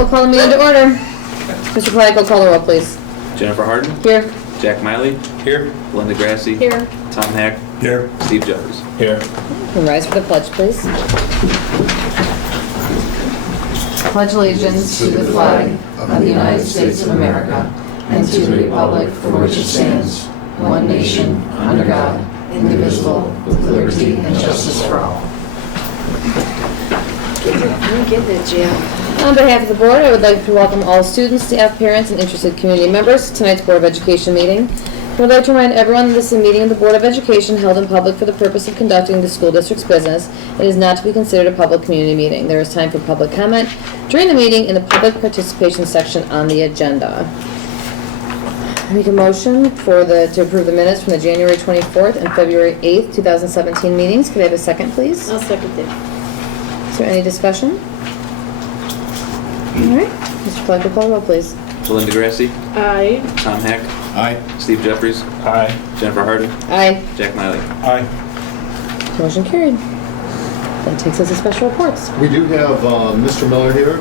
We'll call the meeting to order. Mr. Flagg, call the roll, please. Jennifer Harden. Here. Jack Miley. Here. Linda Grassi. Here. Tom Hack. Here. Steve Jeffers. Here. And rise for the pledge, please. Pledge allegiance to the flag of the United States of America and to the republic for which it stands, one nation, under God, indivisible, with liberty and justice for all. Get that, Jim. On behalf of the board, I would like to welcome all students, staff, parents, and interested community members to tonight's Board of Education meeting. I would like to remind everyone that this is a meeting of the Board of Education held in public for the purpose of conducting the school district's business. It is not to be considered a public community meeting. There is time for public comment during the meeting in the public participation section on the agenda. I make a motion to approve the minutes from the January 24th and February 8th, 2017 meetings. Could I have a second, please? I'll second that. Is there any discussion? All right. Mr. Flagg, call the roll, please. Linda Grassi. Aye. Tom Hack. Aye. Steve Jeffers. Aye. Jennifer Harden. Aye. Jack Miley. Aye. Motion carried. That takes us to special reports. We do have Mr. Miller here,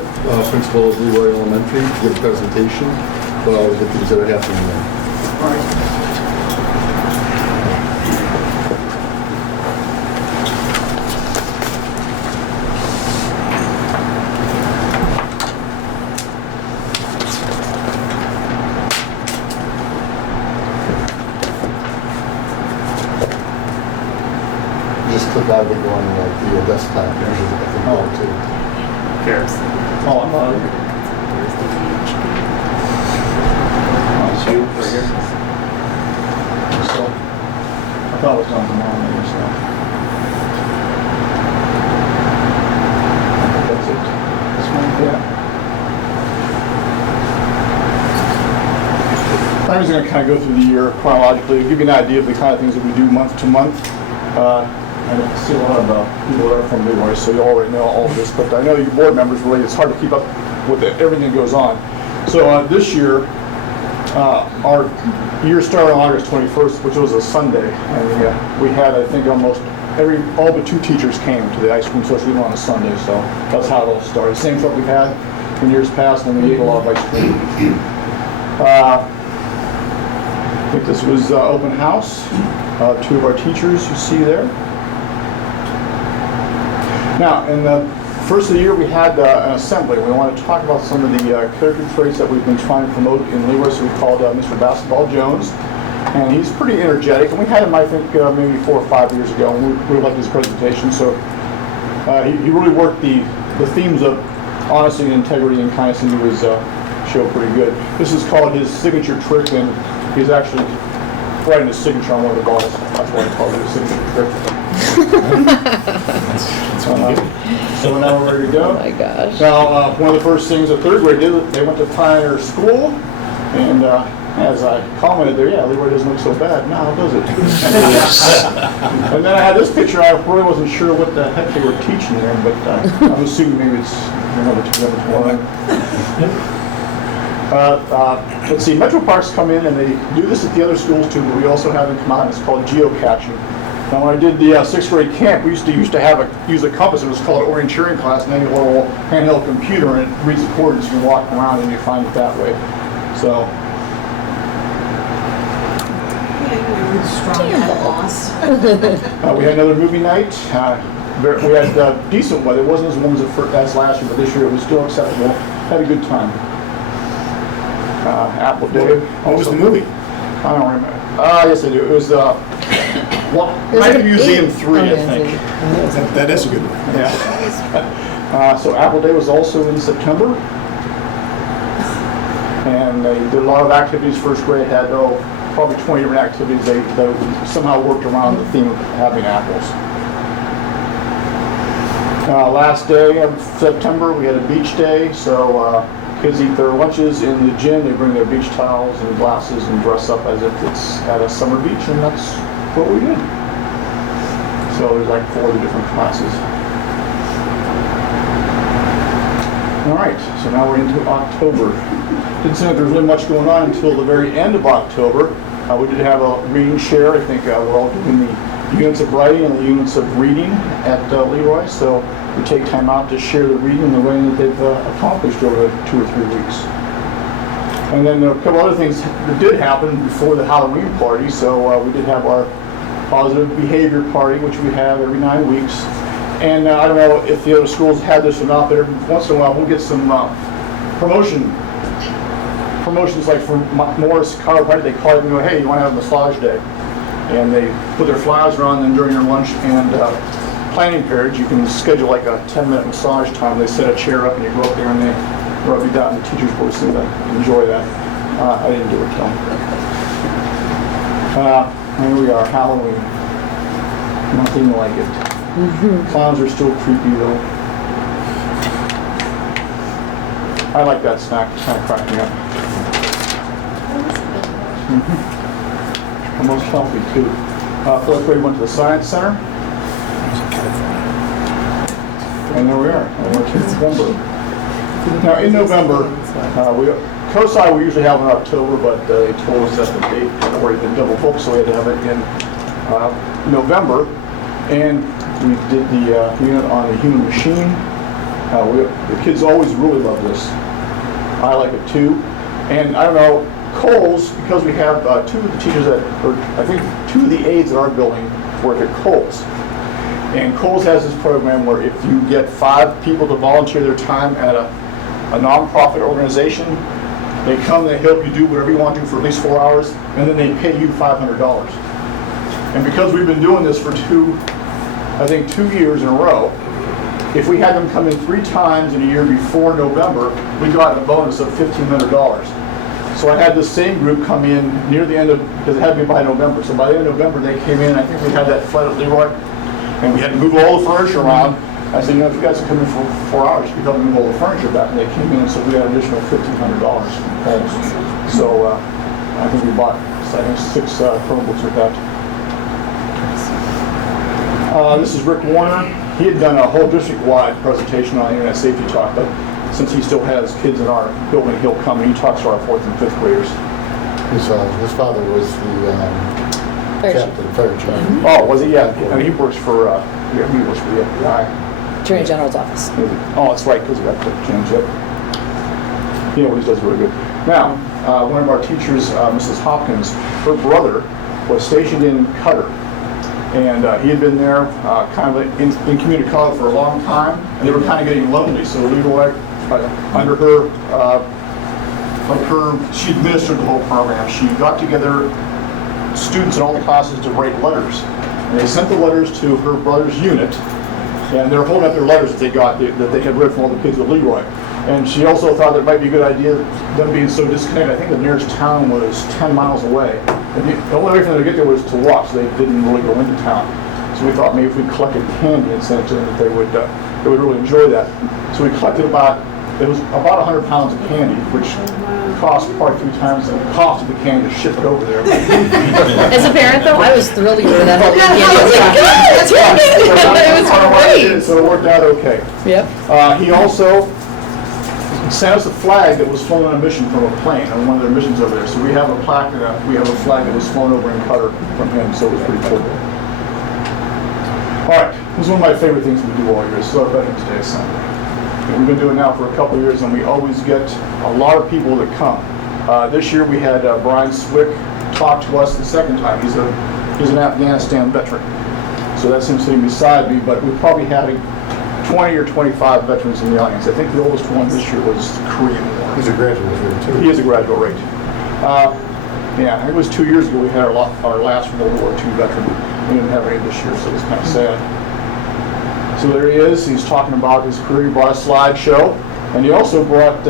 principal of Leroy Elementary, to give a presentation about all the things that are happening there. Just click out and go on the desktop. There's a thing too. Cares. Oh, I'm on. It's you, right here. So, I thought it was on tomorrow, maybe, so. I think that's it. This one, yeah. I'm just going to kind of go through the year chronologically, give you an idea of the kind of things that we do month to month. I see a lot of people that are from Leroy, so you already know all of this, but I know you board members, really, it's hard to keep up with everything that goes on. So this year, our year started on August 21st, which was a Sunday, and we had, I think, almost all but 2 teachers came to the ice cream social even on a Sunday, so that's how it all started. Same truck we've had in years past, and we ate a lot of ice cream. I think this was open house. 2 of our teachers you see there. Now, in the first of the year, we had an assembly. We wanted to talk about some of the character traits that we've been trying to promote in Leroy, so we called Mr. Basketball Jones. And he's pretty energetic, and we had him, I think, maybe 4 or 5 years ago, and we really liked his presentation. So he really worked the themes of honesty and integrity and kindness into his show pretty good. This is called his signature trick, and he's actually writing his signature on one of the balls. That's why he called it a signature trick. So now we're ready to go. Oh my gosh. Now, one of the first things the 3rd grade did, they went to Pioneer School, and as I commented there, yeah, Leroy doesn't look so bad now, does it? And then I had this picture. I really wasn't sure what the heck they were teaching there, but I'm assuming maybe it's another 2 let's see, Metro Parks come in and they do this at the other schools too, but we also have them come out and it's called geocaching. Now when I did the 6th grade camp, we used to use a compass. It was called an orienteering class, and then you have a little handheld computer and it reads the coordinates and you walk around and you find it that way. So. We had another movie night. We had decent weather. It wasn't as warm as last year, but this year it was still acceptable. Had a good time. Apple Day. What was the movie? I don't remember. Yes, I do. It was Night Museum 3, I think. That is a good one. Yeah. So Apple Day was also in September. And they did a lot of activities. 1st grade had, probably 20 different activities. They somehow worked around the theme of having apples. Last day of September, we had a beach day. So kids eat their lunches in the gym. They bring their beach towels and glasses and dress up as if it's at a summer beach, and that's what we did. So there's like 4 different classes. All right, so now we're into October. Didn't seem like there was really much going on until the very end of October. We did have a reading share. I think we're all doing the units of writing and the units of reading at Leroy. So we take time out to share the reading and the learning that they've accomplished over 2 or 3 weeks. And then a couple other things that did happen before the Halloween party. So we did have our positive behavior party, which we have every 9 weeks. And I don't know if the other schools had this or not, but every once in a while we'll get some promotions like from Morris Chiropractic. They call it and go, hey, you want to have a massage day? And they put their flyers around, and during your lunch and planning periods, you can schedule like a 10-minute massage time. They set a chair up and you go up there and they rub you down. The teachers will seem to enjoy that. I didn't do it, though. Here we are, Halloween. Nothing like it. Clowns are still creepy, though. I like that snack. It's kind of cracked me up. Almost healthy, too. Fourth grade went to the Science Center. And there we are. And we're to November. Now, in November, COSI we usually have in October, but they told us that the date had already been double booked, so we had to have it in November. And we did the unit on the human machine. The kids always really love this. I like it too. And I don't know, Kohl's, because we have 2 of the teachers or I think 2 of the aides at our building work at Kohl's. And Kohl's has this program where if you get 5 people to volunteer their time at a nonprofit organization, they come, they help you do whatever you want to do for at least 4 hours, and then they pay you $500. And because we've been doing this for 2 years in a row, if we had them come in 3 times in a year before November, we got a bonus of $1,500. So I had the same group come in near the end of, because it had to be by November. So by the end of November, they came in, I think we had that flight at Leroy, and we had to move all the furniture around. I said, if you guys come in for 4 hours, you can help me move all the furniture back. And they came in, and so we got an additional $1,500 from Kohl's. So I think we bought, 6 Chromebooks with that. This is Rick Warner. He had done a whole district-wide presentation on Internet Safety Talk, but since he still has kids in our building, he'll come and he talks to our 4th and 5th graders. His father was the captain, fire chief. Oh, was he? Yeah. And he works for the FBI. Attorney General's office. Oh, that's right, because he got to change it. You know what he does really good. Now, one of our teachers, Mrs. Hopkins, her brother was stationed in Qatar. And he had been there kind of in community college for a long time, and they were kind of getting lonely. So Leroy, under her, she administered the whole program. She got together students in all the classes to write letters. And they sent the letters to her brother's unit, and they're holding up their letters that they got, that they had read from all the kids at Leroy. And she also thought that it might be a good idea, them being so disconnected. I think the nearest town was 10 miles away. And the only way for them to get there was to walk, so they didn't really go into town. So we thought maybe if we collected candy and sent it to them, that they would really enjoy that. So we collected it was about 100 pounds of candy, which cost probably 3 times the cost of the candy to ship it over there. As a parent, though, I was thrilled to hear that whole weekend. I was like, good, it's working. It was great. So it worked out okay. Yep. He also sent us a flag that was flown on a mission from a plane on one of their missions over there. So we have a plaque and we have a flag that was flown over in Qatar from him, so it was pretty cool. All right, this is one of my favorite things we do all year. This is our Veterans Day Assembly. And we've been doing it now for a couple of years, and we always get a lot of people that come. This year we had Brian Swick talk to us the second time. He's an Afghanistan veteran. So that's him sitting beside me, but we probably had 20 or 25 veterans in the audience. I think the oldest one this year was the Korean War. He's a graduate here, too. He is a graduate, right. Yeah, I think it was 2 years ago we had our last World War II veteran. We didn't have any this year, so it's kind of sad. So there he is. He's talking about his career. He brought a slideshow, and he also brought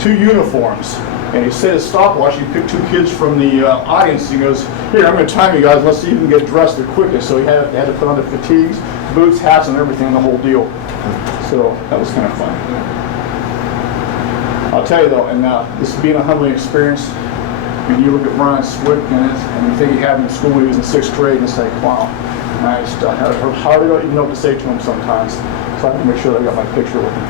2 uniforms. And he set his stopwatch. He picked 2 kids from the audience. He goes, "Here, I'm going to time you guys. Let's see who can get dressed the quickest." So he had to put on the fatigues, boots, hats, and everything, the whole deal. So that was kind of fun. I'll tell you though, and this being a humbling experience, when you look at Brian Swick and you think he had him in school when he was in 6th grade, and it's like, wow. And I just hardly don't even know what to say to him sometimes. So I have to make sure that I got my picture with him.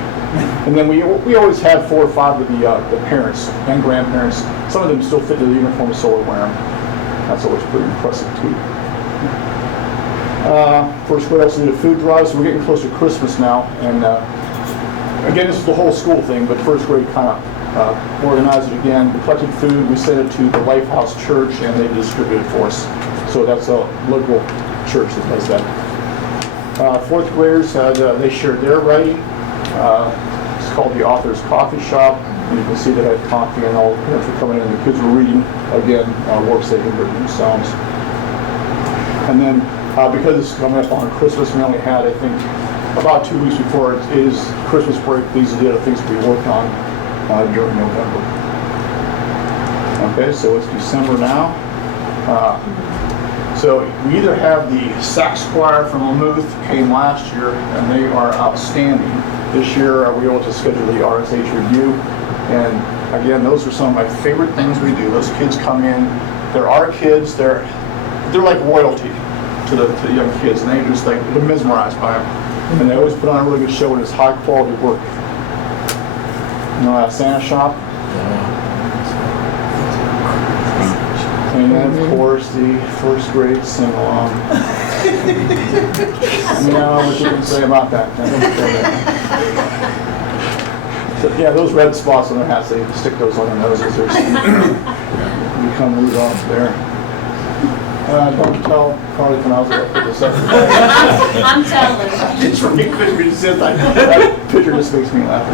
And then we always have 4 or 5 of the parents and grandparents. Some of them still fit into the uniform, so we're wearing them. That's always pretty impressive too. First grade also did a food drive, so we're getting close to Christmas now. And again, this is the whole school thing, but first grade kind of organized it again. We collected food, we sent it to the Lifehouse Church, and they distributed it for us. So that's a local church that does that. Fourth graders, they shared their writing. It's called the Author's Coffee Shop. And you can see they had coffee and all the parents were coming in. The kids were reading, again, works they had written themselves. And then, because this is coming up on Christmas, we only had, I think, about 2 weeks before it is Christmas break. These are the other things we worked on during November. Okay, so it's December now. So we either have the sax choir from Mammouth came last year, and they are outstanding. This year, we were able to schedule the RSH review, and again, those are some of my favorite things we do. Those kids come in, they're our kids, they're like royalty to the young kids, and they're mesmerized by them. And they always put on a really good show, and it's high quality work. You know that Santa shop? And then, of course, the first grade sing-along. You know what you can say about that. So, yeah, those red spots on their hats, they stick those on their noses. Become Rudolph there. Don't tell Carly Canals put this up. I'm telling. It's for me, that picture just makes me laugh.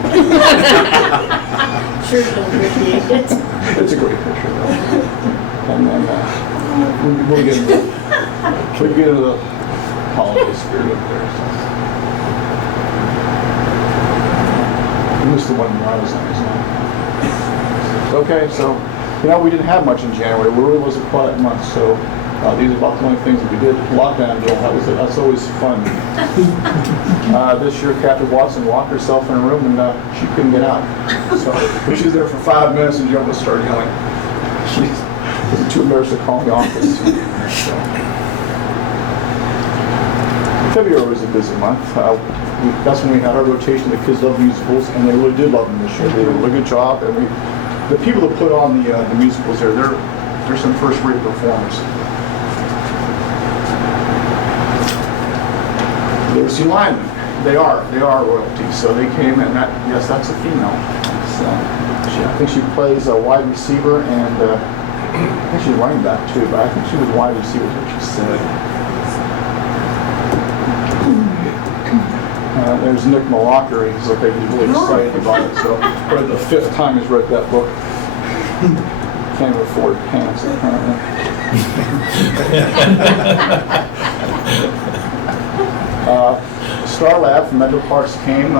Sure don't appreciate it. It's a great picture, though. And then we'll get into the holiday spirit up there. So. Missed the one where I was on. Okay, so we didn't have much in January. It really was a quiet month, so these are about the only things that we did. Lockdown drill, that's always fun. This year, Captain Watson locked herself in a room and she couldn't get out. So she was there for 5 minutes and Joe started yelling. She was too embarrassed to call the office. So. February was a busy month. That's when we had our rotation. The kids love musicals, and they really did love them this year. They did a really good job, and the people that put on the musicals there, they're some first-rate performers. There's the linemen. They are royalty. So they came, and that's a female. I think she plays a wide receiver, and I think she's running back too. But I think she was wide receiver, is what she said. There's Nick Malacher. He's really excited about it. So for the 5th time he's read that book. Can't even afford pants apparently. Star Lab from Metro Parks came.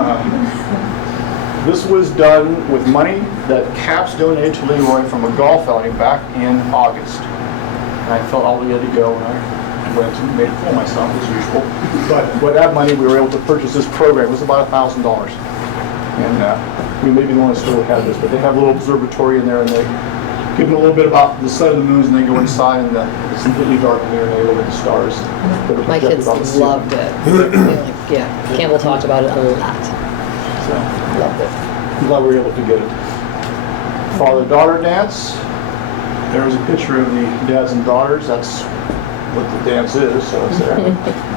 This was done with money that CAPS donated to Leroy from a golf outing back in August. And I felt obligated to go, and I went and made a fool of myself as usual. But with that money, we were able to purchase this program. It was about $1,000. And we may be the only store that had this, but they have a little observatory in there, and they give them a little bit about the sun and the moons, and they go inside, and it's completely dark in there, and they look at the stars. My kids loved it. Yeah, Campbell talked about it a lot. So, Loved it. I'm glad we were able to get it. Father-daughter dance. There's a picture of the dads and daughters. That's what the dance is, so it's there.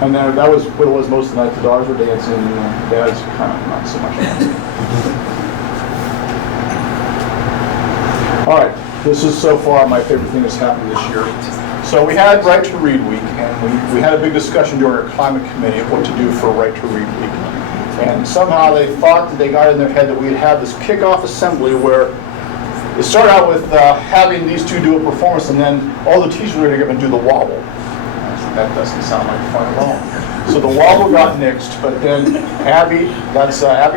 And then that was what it was most of the night. The daughters were dancing, and the dads kind of not so much dancing. All right, this is so far my favorite thing that's happened this year. So we had Right to Read Week, and we had a big discussion during our climate committee of what to do for Right to Read Week. And somehow they thought that they got in their head that we'd have this kickoff assembly where it started out with having these two do a performance, and then all the teachers were going to get up and do the wobble. That doesn't sound like fun at all. So the wobble got nixed, but then Abby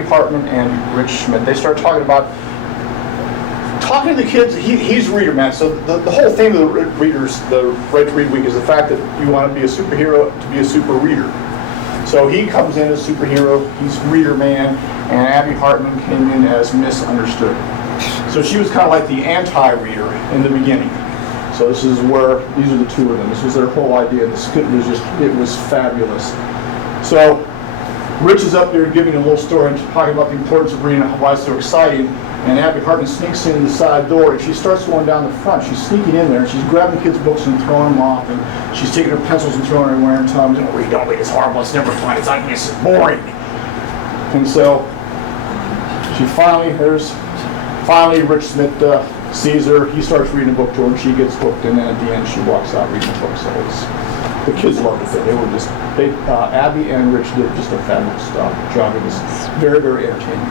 Hartman and Rich Schmidt, they started talking to the kids. He's a reader, man. So the whole theme of the Right to Read Week is the fact that you want to be a superhero to be a super reader. So he comes in as superhero, he's reader man, and Abby Hartman came in as misunderstood. So she was kind of like the anti-reader in the beginning. So these are the two of them. This was their whole idea. The skit it was fabulous. So Rich is up there giving a little story and talking about the importance of reading and why it's so exciting. And Abby Hartman sneaks in the side door, and she starts going down the front. She's sneaking in there, and she's grabbing kids' books and throwing them off, and she's taking her pencils and throwing them everywhere and telling them, "Read, don't read, it's horrible, it's never fun, it's ugly, it's boring." And so she finally Rich Smith sees her, he starts reading a book to her, and she gets hooked, and then at the end she walks out reading the book. So the kids loved it. Abby and Rich did just a fabulous job. It was very, very entertaining.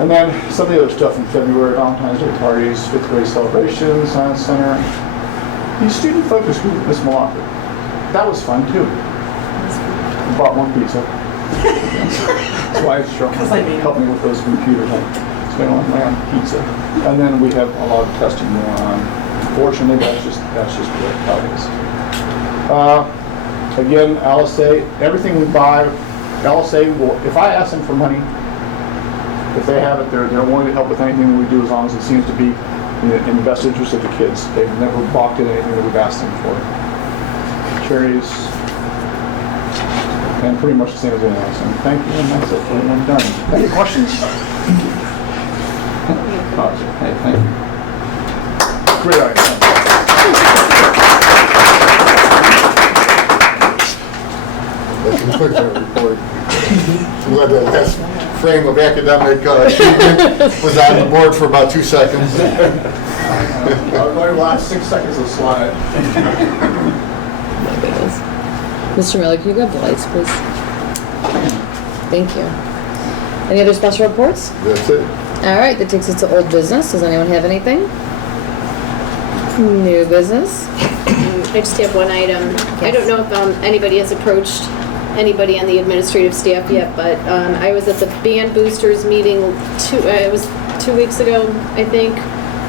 And then some of the other stuff in February: Valentine's Day parties, 5th grade celebration, Science Center. The student focus group with Miss Malaka. That was fun too. I bought one pizza. That's why it's helping me with those computers. I spent on my own pizza. And then we have a lot of testing going on. Fortunately, that's just how it is. Again, LSA, everything we buy, LSA will, if I ask them for money, if they have it, they're willing to help with anything we do as long as it seems to be in the best interest of the kids. They've never balked at anything that we've asked them for. Charities, and pretty much the same as anything else. And thank you, and that's it. I'm done. Any questions? Hey, thank you. Great idea. That's a quick report. I'm glad that last frame of academic achievement was on the board for about 2 seconds. I'll go last 6 seconds of slide. Mr. Miller, can you grab the lights, please? Thank you. Any other special reports? That's it. All right, that takes us to old business. Does anyone have anything? New business? I just have one item. I don't know if anybody has approached anybody on the administrative staff yet, but I was at the band boosters meeting it was 2 weeks ago, I think,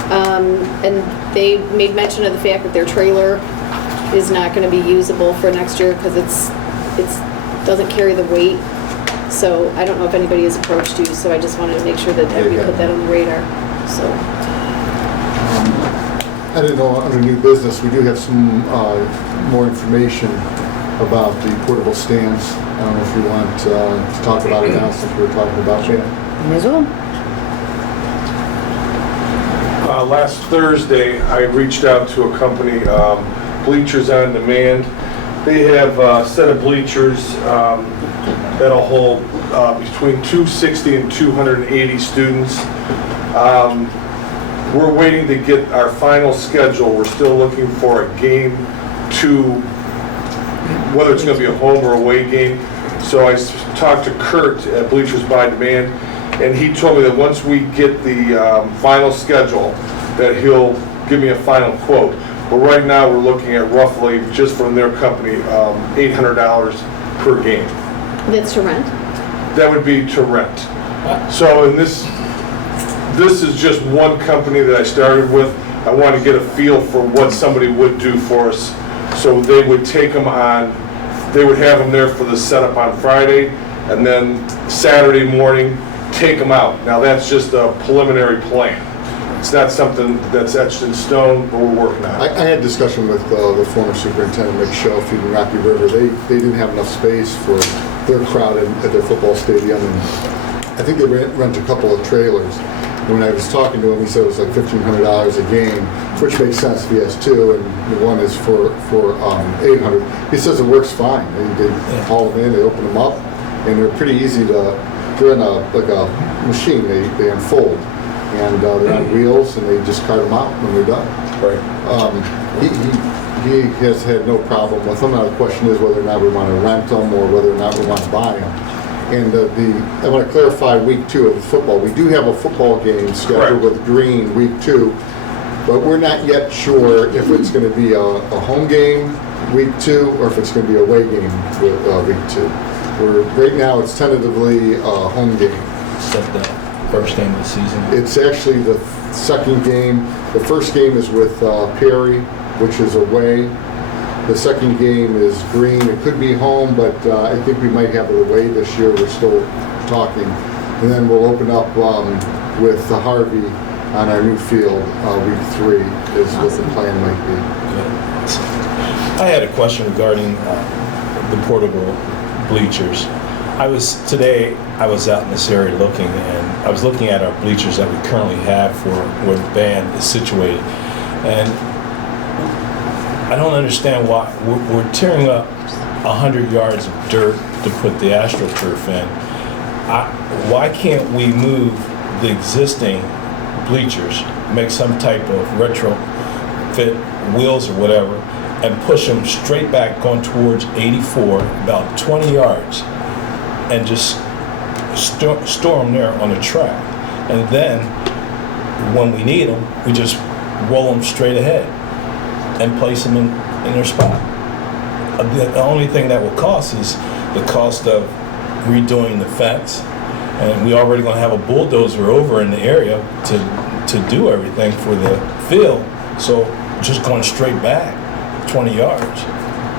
and they made mention of the fact that their trailer is not going to be usable for next year because it doesn't carry the weight. So I don't know if anybody has approached you, so I just wanted to make sure that we put that on the radar. So I didn't know, under new business, we do have some more information about the portable stands. I don't know if you want to talk about it now since we were talking about that. May as well. Last Thursday, I reached out to a company, Bleachers on Demand. They have a set of bleachers that'll hold between 260 and 280 students. We're waiting to get our final schedule. We're still looking for a game whether it's going to be a home or away game. So I talked to Kurt at Bleachers by Demand, and he told me that once we get the final schedule, that he'll give me a final quote. But right now we're looking at roughly, just from their company, $800 per game. that's to rent? That would be to rent. So in this is just one company that I started with. I want to get a feel for what somebody would do for us. So they would take them on, they would have them there for the setup on Friday, and then Saturday morning, take them out. Now that's just a preliminary plan. It's not something that's etched in stone, but we're working on it. I had a discussion with the former superintendent, Mick Shelfie, in Rocky River. They didn't have enough space for their crowd at their football stadium, and I think they rent a couple of trailers. And when I was talking to him, he said it was like $1,500 a game, which makes sense if he has two, and the one is for $800. He says it works fine. They haul them in, they open them up, and they're pretty easy to. They're in a machine. They unfold, and they're on wheels, and they just cart them out when they're done. Right. He has had no problem with them. Now the question is whether or not we want to rent them or whether or not we want to buy them. And I want to clarify week 2 of the football. We do have a football game scheduled with Green week 2, but we're not yet sure if it's going to be a home game week 2 or if it's going to be a away game week 2. Right now it's tentatively a home game. Is that the first game of the season? It's actually the second game. The first game is with Perry, which is away. The second game is Green. It could be home, but I think we might have it away this year. We're still talking. And then we'll open up with Harvey on our new field week 3 is what the plan might be. Good. Awesome. I had a question regarding the portable bleachers. Today, I was out in this area looking, and I was looking at our bleachers that we currently have for where the band is situated. And I don't understand why we're tearing up 100 yards of dirt to put the AstroTurf in. Why can't we move the existing bleachers, make some type of retrofit wheels or whatever, and push them straight back going towards 84, about 20 yards, and just store them there on the track. And then when we need them, we just roll them straight ahead and place them in their spot. The only thing that will cost is the cost of redoing the fence, and we already going to have a bulldozer over in the area to do everything for the field. So just going straight back 20 yards.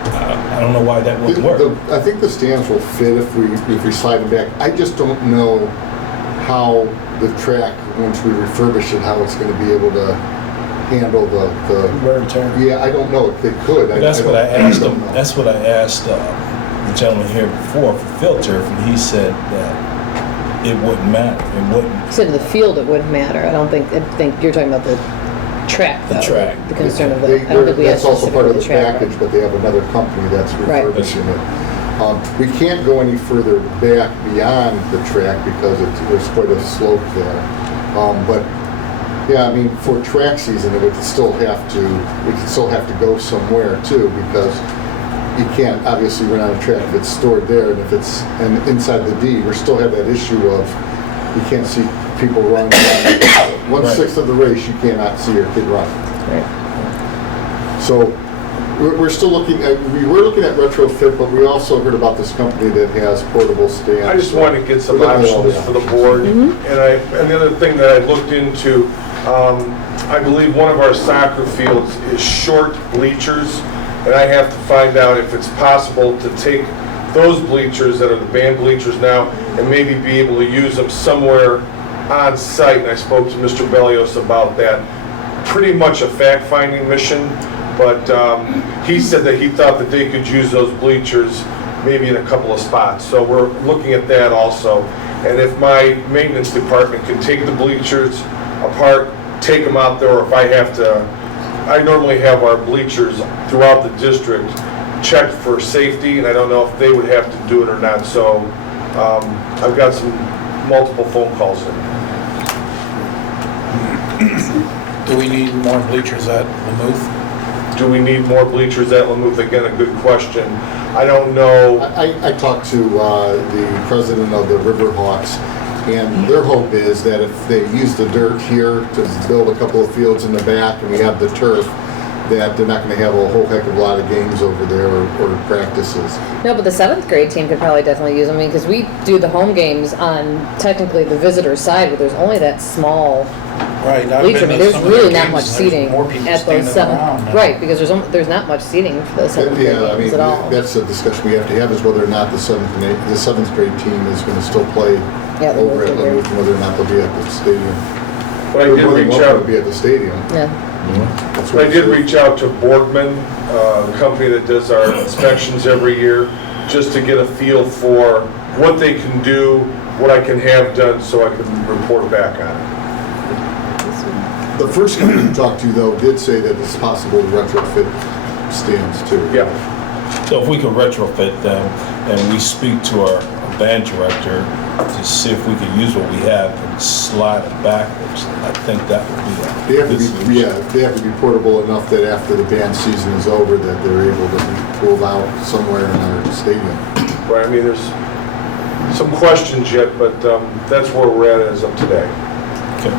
I don't know why that wouldn't work. I think the stands will fit if we slide them back. I just don't know how the track, once we refurbish it, how it's going to be able to handle the Wear and tear. Yeah, I don't know if they could. That's what I asked don't him. know. That's what I asked the gentleman here before for field turf, and he said that it wouldn't matter. It wouldn't. He said in the field it wouldn't matter. I think you're talking about the track, though. The track. The concern of They- the, I don't think we That's have also part of the specifically track. package, but they have another company that's Right. refurbishing it. We can't go any further back beyond the track because there's quite a slope there. But yeah, I mean, for track season, we could still have to go somewhere too, because you can't obviously run on a track if it's stored there, and if it's inside the D, we still have that issue of you can't see people run. 1/6 of the race, you cannot see your kid run. Right. So we're still looking at, we were looking at retrofit, but we also heard about this company that has portable stands. I just wanted to get some We're looking at all options for the board. And the other thing that I looked into, I believe one of our soccer fields is short bleachers, and I have to find out if it's possible to take those bleachers that are the band bleachers now and maybe be able to use them somewhere on site. And I spoke to Mr. Bellios about that. Pretty much a fact-finding mission, but he said that he thought that they could use those bleachers maybe in a couple of spots. So we're looking at that also. And if my maintenance department can take the bleachers apart, take them out there, or if I have to, I normally have our bleachers throughout the district checked for safety, and I don't know if they would have to do it or not. So I've got some multiple phone calls in. Do we need more bleachers at Lamouth? Do we need more bleachers at Lamouth? Again, a good question. I don't know. I talked to the president of the Riverhawks, and their hope is that if they use the dirt here to build a couple of fields in the back and we have the turf, that they're not going to have a whole heck of a lot of games over there or practices. No, but the 7th grade team could probably definitely use them. I mean, because we do the home games on technically the visitor side, but there's only that small Right. bleacher. I mean, there's really not much seating at those 7th. Right, because there's not much seating for the 7th grade Yeah, I mean, games at all. that's a discussion we have to have, is whether or not the 7th grade team is going to still play Yeah, they over will at be here. Lamouth, and whether or not they'll be at the stadium. But I They're did more than reach welcome out. to be at the stadium. Yeah. That's But what I did it says. reach out to Borgman, the company that does our inspections every year, just to get a feel for what they can do, what I can have done, so I can report back on it. The first company we talked to, though, did say that it's possible to retrofit stands too. Yeah. So if we could retrofit them, and we speak to our band director to see if we could use what we have and slide it backwards, I think that would be They a have to good be, solution. they have to be portable enough that after the band season is over, that they're able to be pulled out somewhere in our stadium. Right, I mean, there's some questions yet, but that's where we're at as of today. Okay.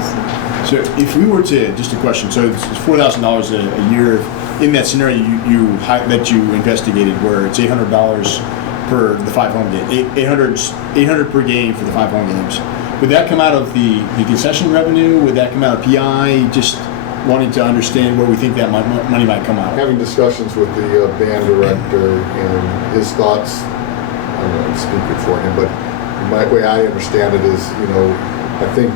So if we were to, just a question, so it's $4,000 a year. In that scenario that you investigated, where it's $800 per the 5 home games, 800 per game for the 5 home games, would that come out of the concession revenue? Would that come out of PI? Just wanting to understand where we think that money might come out. Having discussions with the band director and his thoughts, I don't know, I'm speaking for him, but the way I understand it is, I think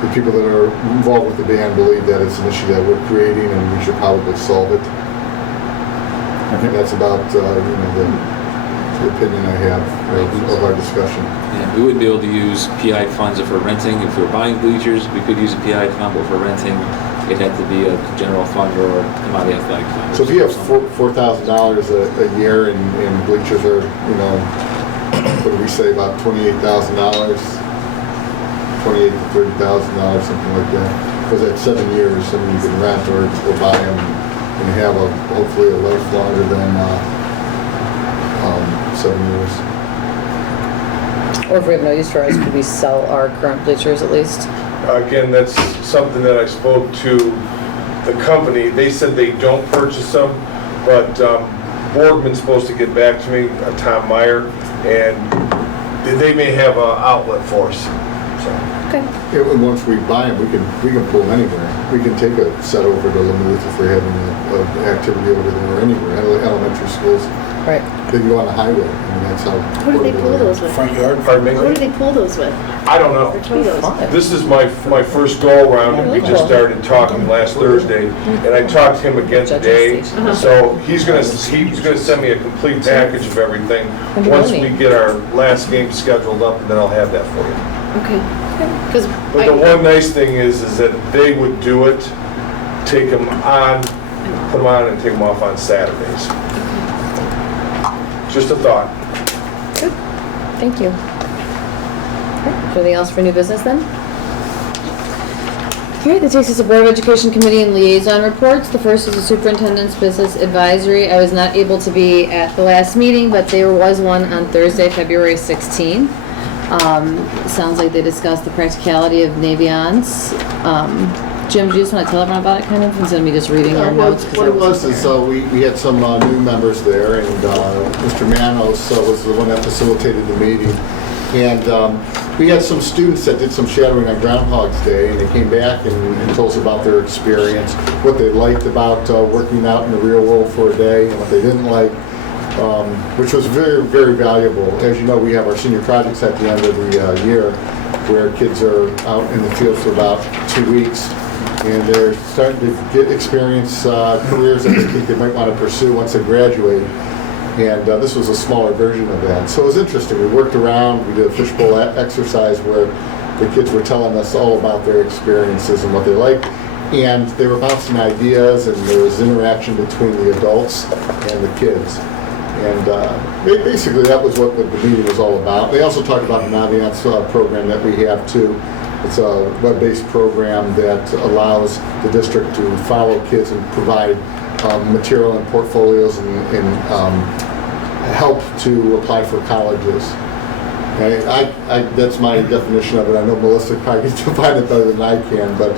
the people that are involved with the band believe that it's an issue that we're creating and we should probably solve it. I think that's about, the the opinion I have of our discussion. Yeah, we wouldn't be able to use PI funds if we're renting. If we're buying bleachers, we could use a PI fund, but if we're renting, it'd have to be a general fund or come out of the athletic fund. So if you have $4,000 a year and bleachers are, you know, what do we say, about $28,000, $28,000 to $30,000, something like that. Because at 7 years, I mean, you can rent or buy them and have hopefully a life longer than 7 years. Or if we have no use for ours, could we sell our current bleachers at least? Again, that's something that I spoke to the company. They said they don't purchase them, but Boardman's supposed to get back to me, Tom Meyer, and they may have an outlet for us. So. Okay. Yeah, and once we buy them, we can pull them anywhere. We can take a set over to Lamouth if we're having an activity over there or anywhere. Elementary schools, Right. they go on the highway. I mean, that's how. Who do they pull those with? Front yard? Pardon me? Who do they pull those with? I don't know. Or tow those? Fun. This is my first go-around, and we just started talking last Thursday, and I talked to him again today. So he's gonna send me a complete package of everything once we get our last game scheduled up, and then I'll have that for you. Okay. Because But the one nice thing is that they would do it, take them on, put them on, and take them off on Saturdays. Just a thought. Good. Thank you. Okay. Anything else for new business then? All right, that takes us to Board of Education Committee and Liaison Reports. The first is the Superintendent's Business Advisory. I was not able to be at the last meeting, but there was one on Thursday, February 16. Sounds like they discussed the practicality of Naviance. Jim, do you just want to tell everyone about it, kind of, instead of me just reading our notes? 'Cause What I it was wasn't is there. we had some new members there, and Mr. Manos was the one that facilitated the meeting. And we had some students that did some shadowing on Groundhog's Day, and they came back and told us about their experience, what they liked about working out in the real world for a day, and what they didn't like, which was very, very valuable. As you know, we have our senior projects at the end of the year, where kids are out in the field for about 2 weeks, and they're starting to get experience careers that they think they might want to pursue once they graduate. And this was a smaller version of that. So it was interesting. We worked around, we did a fishbowl exercise where the kids were telling us all about their experiences and what they liked. And they were bouncing ideas, and there was interaction between the adults and the kids. And basically that was what the meeting was all about. They also talked about the Naviance program that we have too. It's a web-based program that allows the district to follow kids and provide material and portfolios and help to apply for colleges. That's my definition of it. I know Melissa probably can define it better than I can, but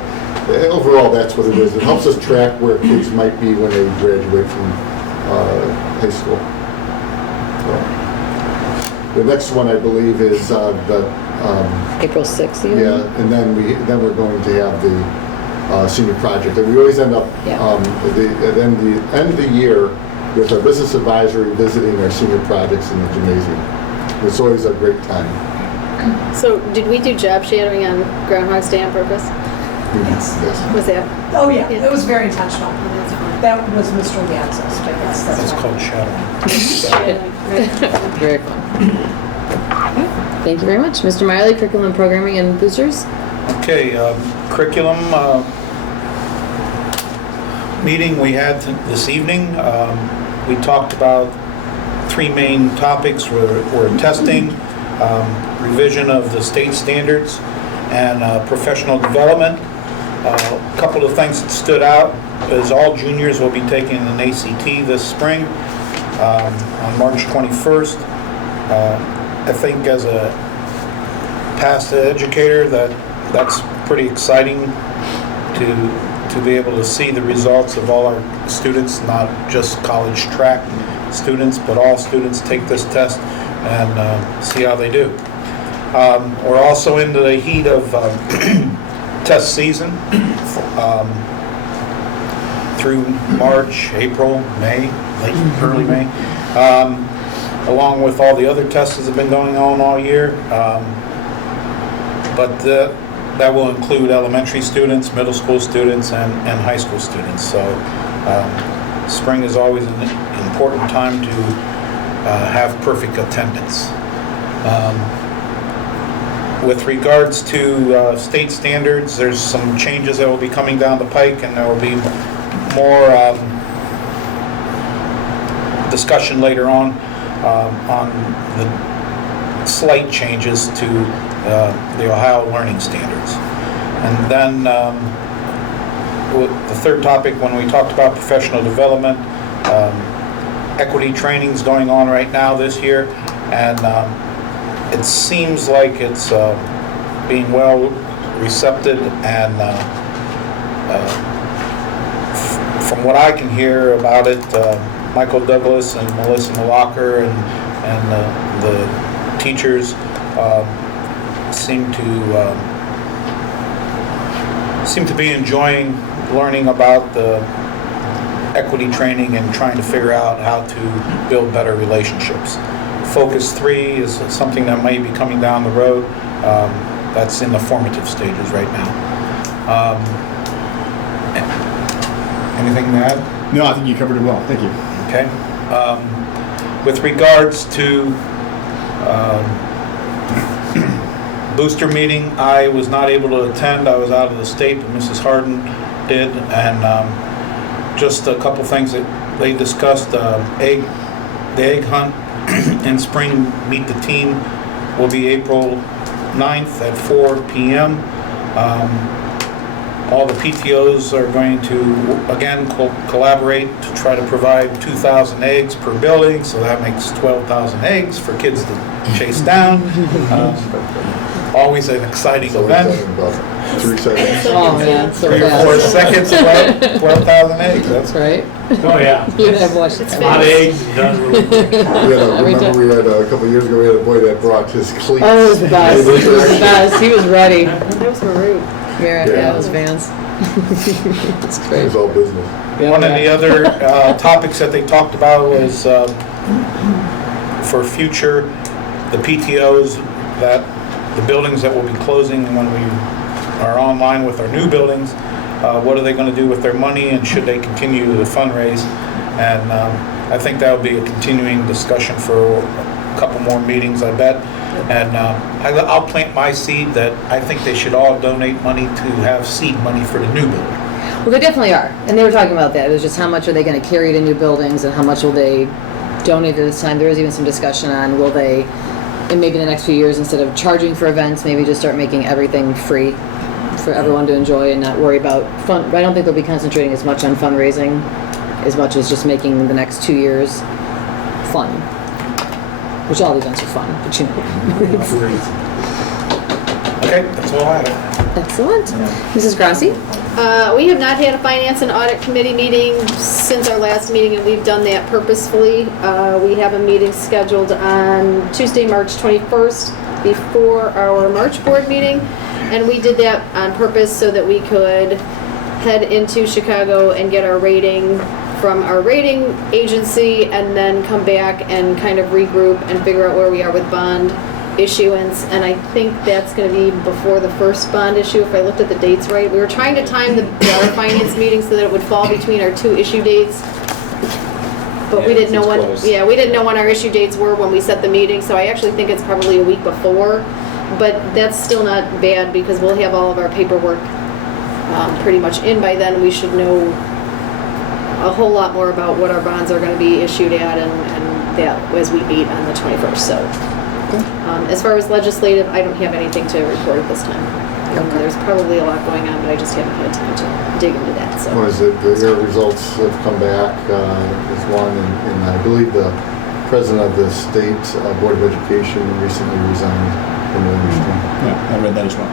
overall that's what it is. It helps us track where kids might be when they graduate from high school. So, the next one I believe is April 6th, you yeah, and then we're going to have the senior project. And we always end up Yeah. at the end of the year with our business advisory visiting our senior projects in the gymnasium. It's always a great time. So did we do job shadowing on Groundhog's Day on purpose? Yes. Was that? Oh, yeah, it was very intentional. That's fine. That was Mr. Gans's, but yes, that's It's right. called shadowing. Very fun. Thank you very much. Mr. Miley, Curriculum Programming and Boosters. Okay, curriculum meeting we had this evening. We talked about 3 main topics were testing, revision of the state standards, and professional development. A couple of things that stood out is all juniors will be taking an ACT this spring on March 21st. I think as a past educator that's pretty exciting to be able to see the results of all our students, not just college track students, but all students take this test and see how they do. We're also into the heat of test season through March, April, May, early May, along with all the other tests that have been going on all year. But that will include elementary students, middle school students, and high school students. So spring is always an important time to have perfect attendance. With regards to state standards, there's some changes that will be coming down the pike, and there will be more discussion later on the slight changes to the Ohio learning standards. And then with the third topic, when we talked about professional development, equity training's going on right now this year, and it seems like it's being well recepted, and from what I can hear about it, Michael Douglas and Melissa Malacher and the teachers seem to be enjoying learning about the equity training and trying to figure out how to build better relationships. Focus 3 is something that may be coming down the road. That's in the formative stages right now. Anything to add? No, I think you covered it well. Thank you. Okay. With regards to booster meeting, I was not able to attend. I was out of the state, but Mrs. Harden did, and just a couple things that they discussed. The egg hunt and spring meet the team will be April 9th at 4 p.m. All the PTOs are going to, again, collaborate to try to provide 2,000 eggs per building, so that makes 12,000 eggs for kids to chase down. Always an exciting event. About 3 seconds. Oh, man, so 3 or 4 seconds, 12,000 eggs. That's right. Oh, yeah. You have watched It's it. A lot of eggs and done really quick. Remember we had a couple years ago, we had a boy that brought his cleats. Oh, it was the best. He was the best. He was ready. That was Maroon. Yeah, it was Vans. It's It great. was all business. One of the other topics that they talked about was for future, the PTOs, that the buildings that will be closing when we are online with our new buildings, what are they going to do with their money, and should they continue to fundraise? And I think that will be a continuing discussion for a couple more meetings, I bet. And I'll plant my seed that I think they should all donate money to have seed money for the new building. Well, they definitely are. And they were talking about that. It was just how much are they going to carry to new buildings and how much will they donate at this time. There was even some discussion on will they, in maybe the next few years, instead of charging for events, maybe just start making everything free for everyone to enjoy and not worry about fun. I don't think they'll be concentrating as much on fundraising as much as just making the next 2 years fun. Which all the events are fun, but you know. Okay, that's all I have. Excellent. Mrs. Grassi? We have not had a finance and audit committee meeting since our last meeting, and we've done that purposefully. We have a meeting scheduled on Tuesday, March 21st, before our March board meeting, and we did that on purpose so that we could head into Chicago and get our rating from our rating agency, and then come back and kind of regroup and figure out where we are with bond issuance. And I think that's going to be before the first bond issue, if I looked at the dates right. We were trying to time our finance meeting so that it would fall between our 2 issue dates, but we didn't know when. Close. Yeah, we didn't know when our issue dates were when we set the meeting. So I actually think it's probably a week before, but that's still not bad because we'll have all of our paperwork pretty much in by then. We should know a whole lot more about what our bonds are going to be issued at, and that as we meet on the 21st. So as far as legislative, I don't have anything to report at this time. There's probably a lot going on, but I just haven't had time to dig into that. So. What is it? The air results have come back is one, and I believe the president of the state board of education recently resigned, from what I understand. Yeah, I read that as well.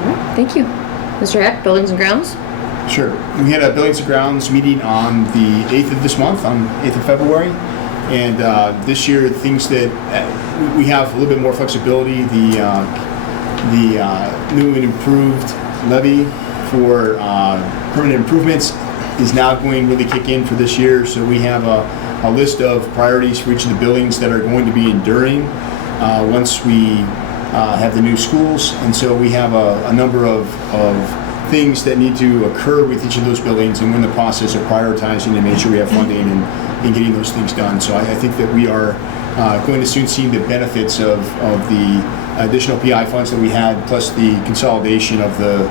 All right, thank you. Mr. Heck, Buildings and Grounds? Sure. We had a Buildings and Grounds meeting on the 8th of this month, on 8th of February. And this year, things that we have a little bit more flexibility. The new and improved levy for permanent improvements is now going to really kick in for this year. So we have a list of priorities for each of the buildings that are going to be enduring once we have the new schools. And so we have a number of things that need to occur with each of those buildings, and we're in the process of prioritizing and make sure we have funding and getting those things done. So I think that we are going to soon see the benefits of the additional PI funds that we had, plus the consolidation of the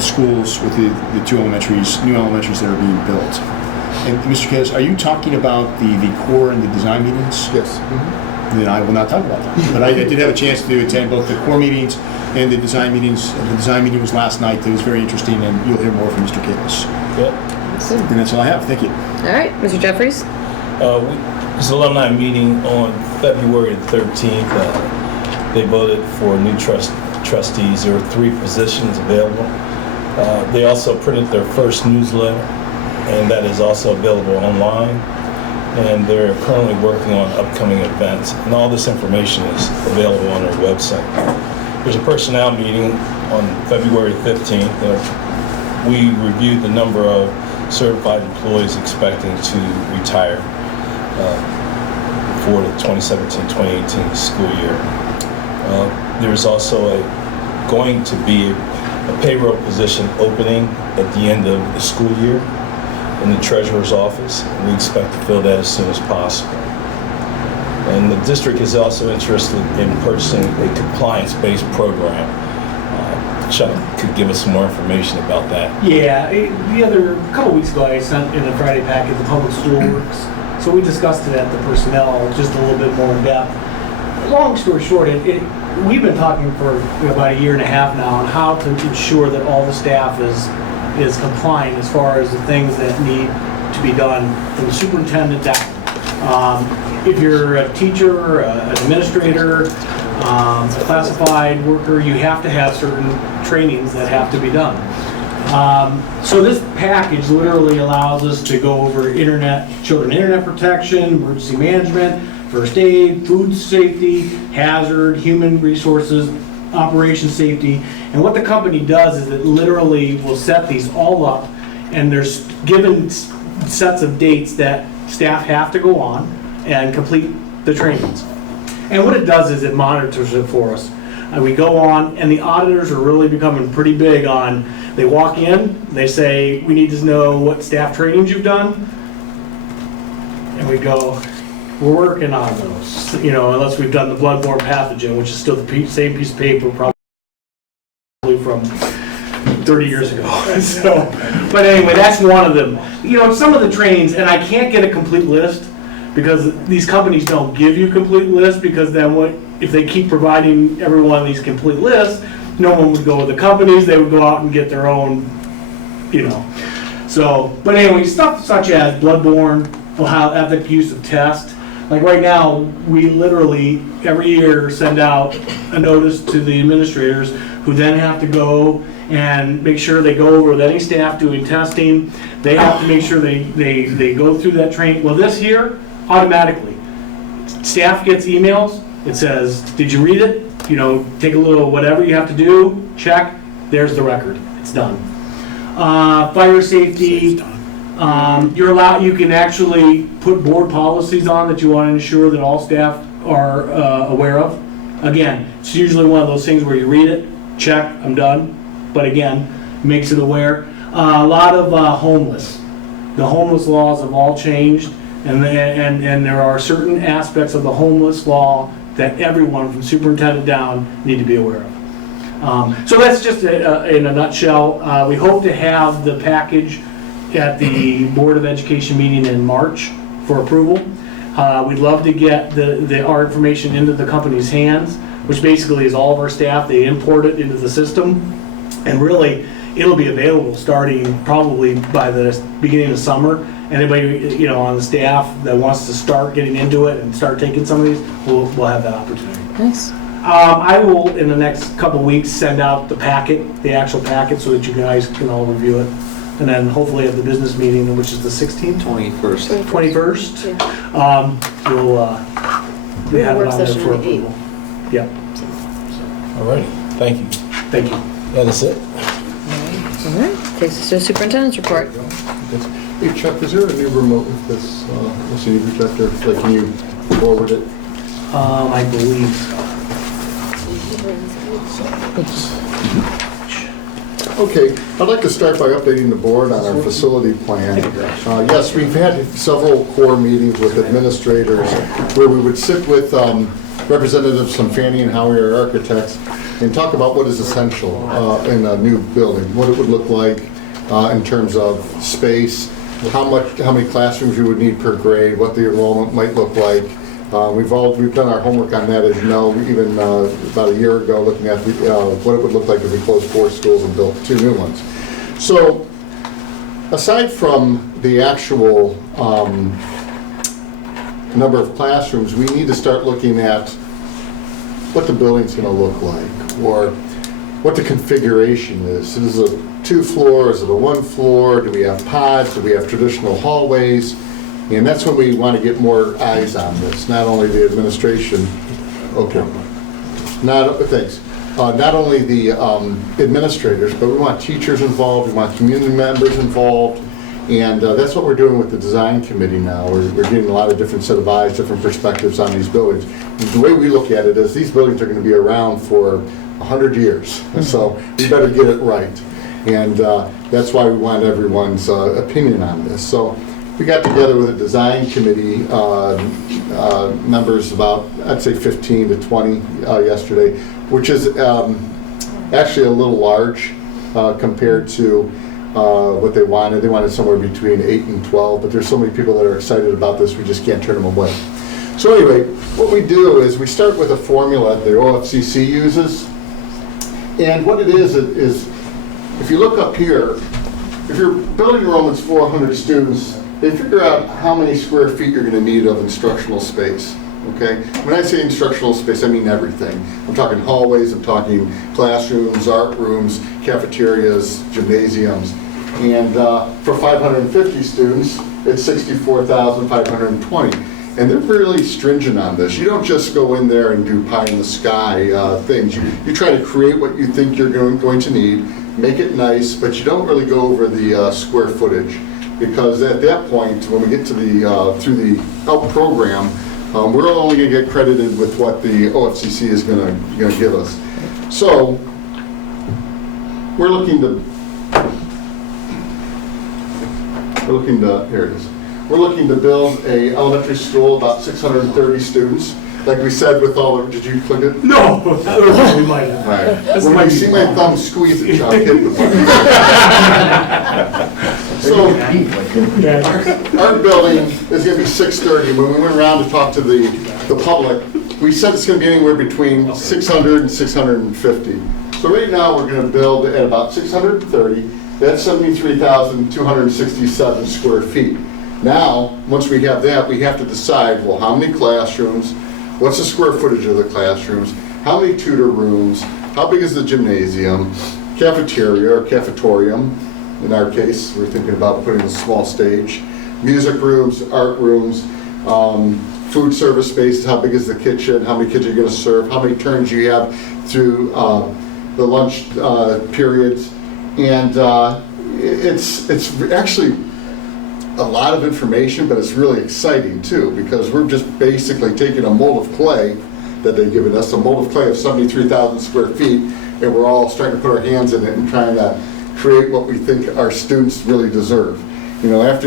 schools with the two new elementaries that are being built. And Mr. Kez, are you talking about the core and the design meetings? Yes. Then I will not talk about that. But I did have a chance to attend both the core meetings and the design meetings. The design meeting was last night. It was very interesting, and you'll hear more from Mr. Kez. Yep. And that's all I have. Thank you. All right, Mr. Jeffries? This alumni meeting on February 13th. They voted for new trustees. There were 3 positions available. They also printed their first newsletter, and that is also available online. And they're currently working on upcoming events, and all this information is available on their website. There's a personnel meeting on February 15th. We reviewed the number of certified employees expecting to retire for the 2017-2018 school year. There's also going to be a payroll position opening at the end of the school year in the treasurer's office, and we expect to fill that as soon as possible. And the district is also interested in purchasing a compliance-based program. Chuck could give us some more information about that. Yeah, a couple weeks ago I sent in a Friday packet the public school works. So we discussed it at the personnel just a little bit more in depth. Long story short, we've been talking for about a year and a half now on how to ensure that all the staff is compliant as far as the things that need to be done from the superintendent down. If you're a teacher, an administrator, a classified worker, you have to have certain trainings that have to be done. So this package literally allows us to go over children internet protection, emergency management, first aid, food safety, hazard, human resources, operation safety. And what the company does is it literally will set these all up, and there's given sets of dates that staff have to go on and complete the trainings. And what it does is it monitors it for us. We go on, and the auditors are really becoming pretty big on, they walk in, they say, we need to know what staff trainings you've done. And we go, we're working on those, unless we've done the bloodborne pathogen, which is still the same piece of paper, probably from 30 years ago. But anyway, that's one of them. Some of the trainings, and I can't get a complete list because these companies don't give you complete lists, because then if they keep providing everyone these complete lists, no one would go with the companies, they would go out and get their own, but anyway, stuff such as bloodborne, how ethic use of test. Like right now, we literally every year send out a notice to the administrators, who then have to go and make sure they go over with any staff doing testing. They have to make sure they go through that training. Well, this here, automatically, staff gets emails. It says, did you read it? Take a little whatever you have to do, check, there's the record, it's done. Fire safety, you can actually put board policies on that you want to ensure that all staff are aware of. Again, it's usually one of those things where you read it, check, I'm done, but again, makes it aware. A lot of homeless. The homeless laws have all changed, and there are certain aspects of the homeless law that everyone from superintendent down need to be aware of. So that's just in a nutshell. We hope to have the package at the Board of Education meeting in March for approval. We'd love to get our information into the company's hands, which basically is all of our staff. They import it into the system, and really it'll be available starting probably by the beginning of summer. Anybody on the staff that wants to start getting into it and start taking some of these, we'll have that opportunity. Nice. I will, in the next couple weeks, send out the actual packet, so that you guys can all review it. And then hopefully at the business meeting, which is the 16th? 21st. 21st. Yeah. We'll have it on there for approval. Yep. All right, thank you. Thank you. That is it. All right, takes us to the superintendent's report. Hey Chuck, is there a new remote with this LCD projector? Like, can you forward it? I believe so. Okay, I'd like to start by updating the board on our facility plan. Yes, we've had several core meetings with administrators where we would sit with representatives from Fannie and Howey, our architects, and talk about what is essential in a new building, what it would look like in terms of space, how many classrooms you would need per grade, what the enrollment might look like. We've done our homework on that, as you know, even about a year ago, looking at what it would look like if we closed 4 schools and built 2 new ones. So, aside from the actual number of classrooms, we need to start looking at what the building's going to look like, or what the configuration is. Is it a 2 floor? Is it a 1 floor? Do we have pods? Do we have traditional hallways? And that's when we want to get more eyes on this, not only the administration. Okay. Thanks. Not only the administrators, but we want teachers involved, we want community members involved, and that's what we're doing with the design committee now. We're getting a lot of different set of eyes, different perspectives on these buildings. The way we look at it is these buildings are going to be around for 100 years, so we better get it right. And that's why we want everyone's opinion on this. So we got together with a design committee members, about, I'd say 15 to 20 yesterday, which is actually a little large compared to what they wanted. They wanted somewhere between 8 and 12, but there's so many people that are excited about this, we just can't turn them away. So anyway, what we do is we start with a formula the OFCC uses, and what it is if you look up here, if your building enrollment's 400 students, they figure out how many square feet you're going to need of instructional space. Okay? When I say instructional space, I mean everything. I'm talking hallways, I'm talking classrooms, art rooms, cafeterias, gymnasiums. And for 550 students, it's 64,520. And they're really stringent on this. You don't just go in there and do pie in the sky things. You try to create what you think you're going to need, make it nice, but you don't really go over the square footage. Because at that point, when we get to the through the HELP program, we're only going to get credited with what the OFCC is going to give us. So we're looking to here it is. We're looking to build a elementary school, about 630 students. Like we said, with all the, did you click it? No, we might have. All right. When you see my thumb squeeze it, I'll hit the button. So, our building is going to be 630. When we went around to talk to the public, we said it's going to be anywhere between 600 and 650. So right now we're going to build at about 630. That's 73,267 square feet. Now, once we have that, we have to decide, well, how many classrooms, what's the square footage of the classrooms, how many tutor rooms, how big is the gymnasium, cafeteria or cafetorium. In our case, we're thinking about putting a small stage, music rooms, art rooms, food service spaces, how big is the kitchen, how many kids are you going to serve, how many turns you have through the lunch periods. And it's actually a lot of information, but it's really exciting too, because we're just basically taking a mold of clay that they've given us, a mold of clay of 73,000 square feet, and we're all starting to put our hands in it and trying to create what we think our students really deserve. You know, if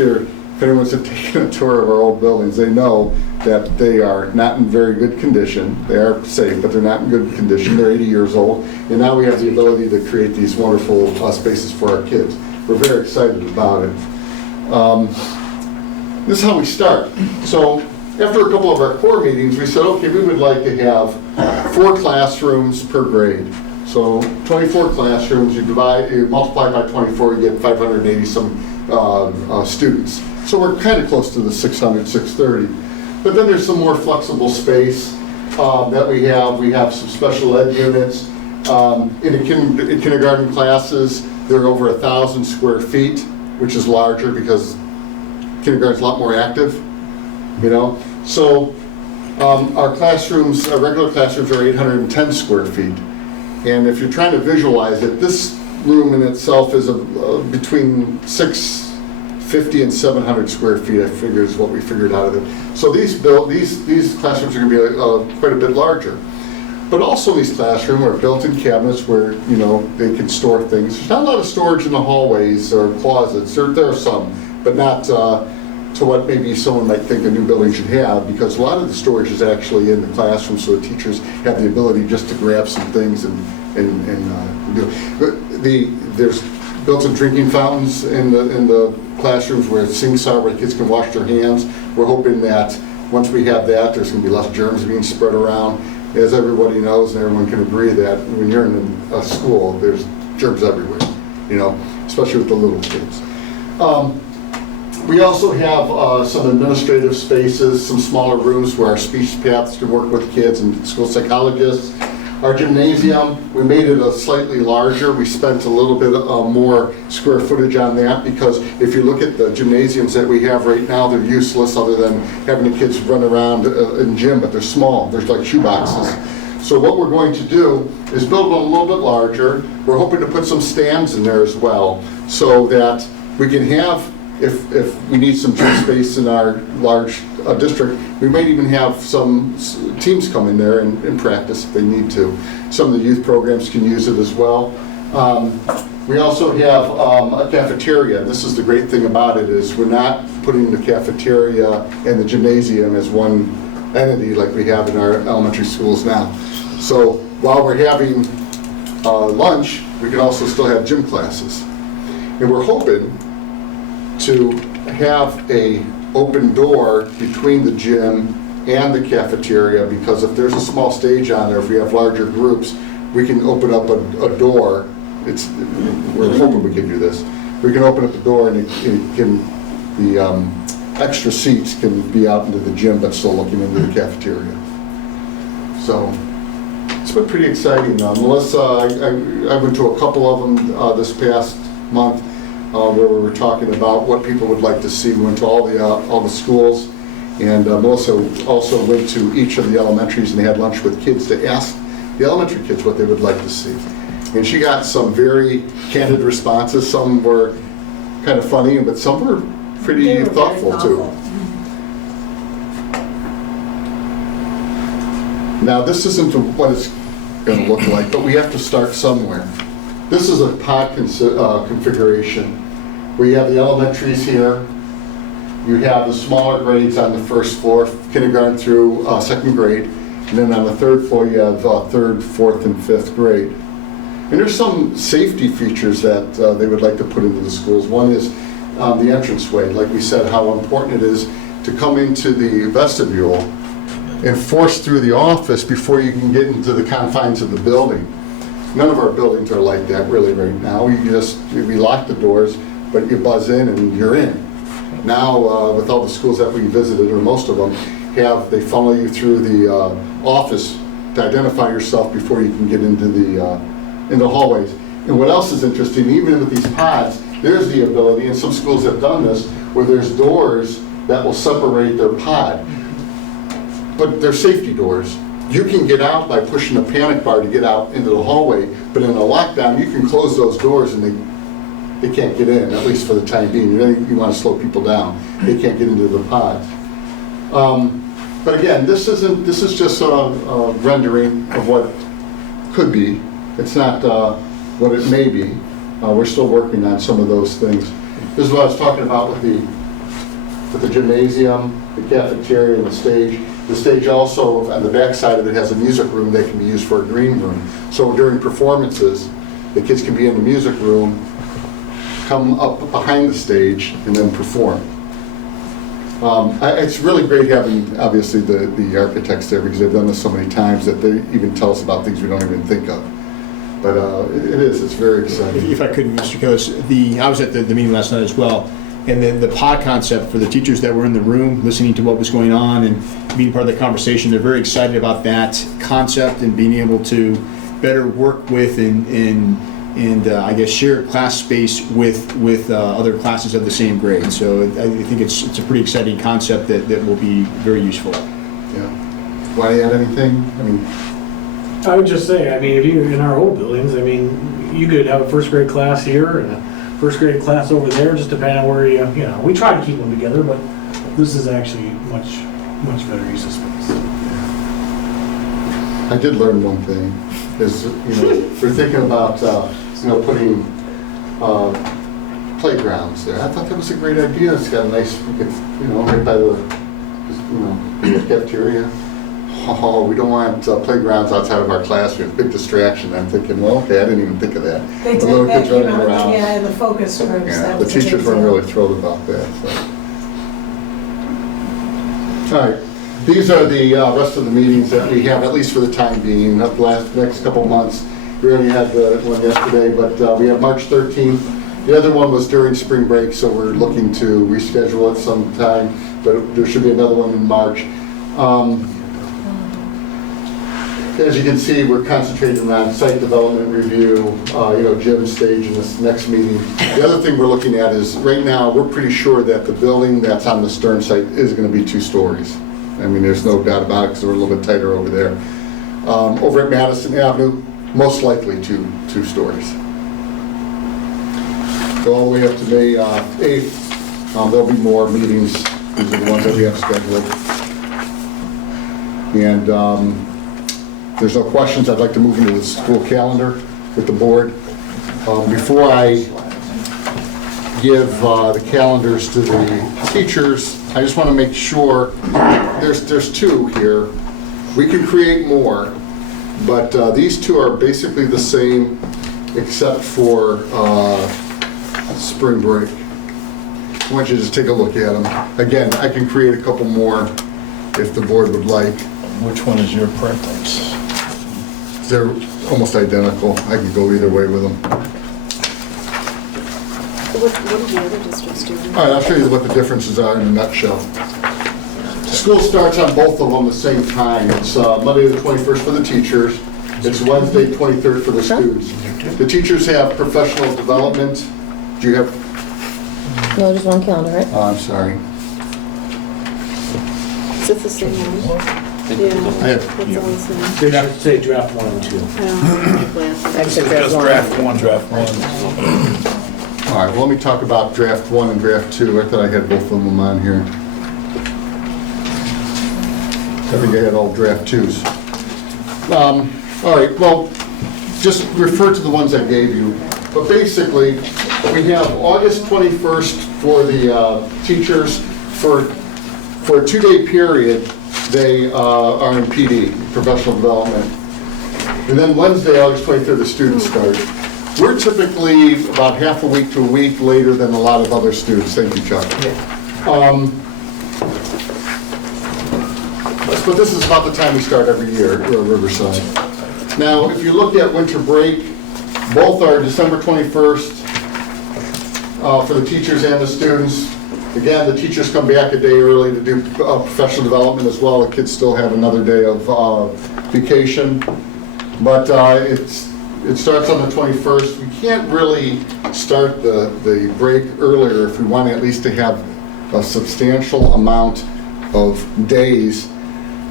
anyone's taken a tour of our old buildings, they know that they are not in very good condition. They are safe, but they're not in good condition. They're 80 years old, and now we have the ability to create these wonderful spaces for our kids. We're very excited about it. This is how we start. So after a couple of our core meetings, we said, okay, we would like to have 4 classrooms per grade. So 24 classrooms, you multiply by 24, you get 580 some students. So we're kind of close to the 600, 630. But then there's some more flexible space that we have. We have some special ed units. In kindergarten classes, they're over 1,000 square feet, which is larger because kindergarten's a lot more active, you know. So our classrooms, our regular classrooms are 810 square feet. And if you're trying to visualize it, this room in itself is between 650 and 700 square feet, I figure, is what we figured out of it. So these classrooms are going to be quite a bit larger. But also these classrooms are built-in cabinets where, you know, they can store things. There's not a lot of storage in the hallways or closets. There are some, but not to what maybe someone might think a new building should have, because a lot of the storage is actually in the classroom, so the teachers have the ability just to grab some things and do. There's built-in drinking fountains in the classrooms where sinks are, where kids can wash their hands. We're hoping that once we have that, there's going to be less germs being spread around. As everybody knows, and everyone can agree that when you're in a school, there's germs everywhere, you know, especially with the little kids. We also have some administrative spaces, some smaller rooms where our speech paths can work with kids and school psychologists. Our gymnasium, we made it a slightly larger. We spent a little bit more square footage on that, because if you look at the gymnasiums that we have right now, they're useless other than having the kids run around in gym, but they're small. They're like shoe boxes. So what we're going to do is build one a little bit larger. We're hoping to put some stands in there as well, so that we can have, if we need some gym space in our large district, we might even have some teams come in there and practice if they need to. Some of the youth programs can use it as well. We also have a cafeteria. This is the great thing about it, is we're not putting the cafeteria and the gymnasium as one entity like we have in our elementary schools now. So while we're having lunch, we can also still have gym classes. And we're hoping to have a open door between the gym and the cafeteria, because if there's a small stage on there, if we have larger groups, we can open up a door. We're hoping we can do this. We can open up the door and the extra seats can be out into the gym, but still looking into the cafeteria. So it's been pretty exciting. Melissa, I went to a couple of them this past month, where we were talking about what people would like to see. We went to all the schools, and Melissa also went to each of the elementaries, and they had lunch with kids to ask the elementary kids what they would like to see. And she got some very candid responses. Some were kind of funny, but some were pretty thoughtful too. Now this isn't what it's going to look like, but we have to start somewhere. This is a pod configuration. We have the elementaries here. You have the smaller grades on the first floor, kindergarten through second grade. And then on the third floor, you have third, fourth, and fifth grade. And there's some safety features that they would like to put into the schools. One is the entranceway. Like we said, how important it is to come into the vestibule and force through the office before you can get into the confines of the building. None of our buildings are like that really right now. We lock the doors, but you buzz in and you're in. Now, with all the schools that we visited, or most of them, they funnel you through the office to identify yourself before you can get into the hallways. And what else is interesting, even with these pods, there's the ability, and some schools have done this, where there's doors that will separate their pod. But they're safety doors. You can get out by pushing a panic bar to get out into the hallway, but in a lockdown, you can close those doors and they can't get in, at least for the time being. You want to slow people down. They can't get into the pods. But again, this is just a rendering of what could be. It's not what it may be. We're still working on some of those things. This is what I was talking about with the gymnasium, the cafeteria, and the stage. The stage also, on the back side of it, has a music room that can be used for a green room. So during performances, the kids can be in the music room, come up behind the stage, and then perform. It's really great having, obviously, the architects there, because they've done this so many times that they even tell us about things we don't even think of. But it's very exciting. If I could, Mr. Killis, I was at the meeting last night as well, and the pod concept for the teachers that were in the room listening to what was going on and being part of the conversation, they're very excited about that concept and being able to better work with and I guess share class space with other classes of the same grade. So I think it's a pretty exciting concept that will be very useful. Yeah. Want to add anything? I would just say, if you, in our old buildings, you could have a first grade class here and a first grade class over there, just depending on where we try to keep them together, but this is actually much better use of space. I did learn one thing, is, we're thinking about, putting playgrounds there. I thought that was a great idea. It's got a nice, right by the, the cafeteria. Oh, we don't want playgrounds outside of our classroom. Big distraction. I'm thinking, well, okay, I didn't even think of that. They The did, little that kids came running out, around. yeah, in the focus groups. Yeah, that the was a big teachers weren't deal. really thrilled about that. So. All right, these are the rest of the meetings that we have, at least for the time being, up the next couple of months. We already had the one yesterday, but we have March 13th. The other one was during spring break, so we're looking to reschedule it sometime, but there should be another one in March. As you can see, we're concentrating on site development review, gym stage in this next meeting. The other thing we're looking at is, right now, we're pretty sure that the building that's on the Stern site is going to be 2 stories. I mean, there's no doubt about it, because we're a little bit tighter over there. Over at Madison Avenue, most likely two stories. So all the way up to May 8th, there'll be more meetings. These are the ones that we have scheduled. And if there's no questions, I'd like to move into the school calendar with the board. Before I give the calendars to the teachers, I just want to make sure, there's 2 here. We can create more, but these 2 are basically the same except for spring break. I want you to just take a look at them. Again, I can create a couple more if the board would like. Which one is your preference? They're almost identical. I can go either way with them. What are the other districts doing? All right, I'll show you what the differences are in a nutshell. School starts on both of them the same time. It's Monday the 21st for the teachers. It's Wednesday 23rd for the students. The teachers have professional development. Do you have? No, just one calendar, right? Oh, I'm sorry. Is it the same one? Yeah. I have. That's all the same. They should say draft 1 and 2. I don't have glasses. Actually, Just draft one. All right, well, let me talk about draft 1 and draft 2. I thought I had both of them on here. I think I had all draft 2s. All right, well, just refer to the ones I gave you. But basically, we have August 21st for the teachers. For a 2-day period, they are in PD, professional development. And then Wednesday, August 23rd, the students start. We're typically about half a week to a week later than a lot of other students. Thank you, Chuck. But this is about the time we start every year at Riverside. Now, if you look at winter break, both are December 21st for the teachers and the students. Again, the teachers come back a day early to do professional development as well. The kids still have another day of vacation. But it starts on the 21st. We can't really start the break earlier if we want at least to have a substantial amount of days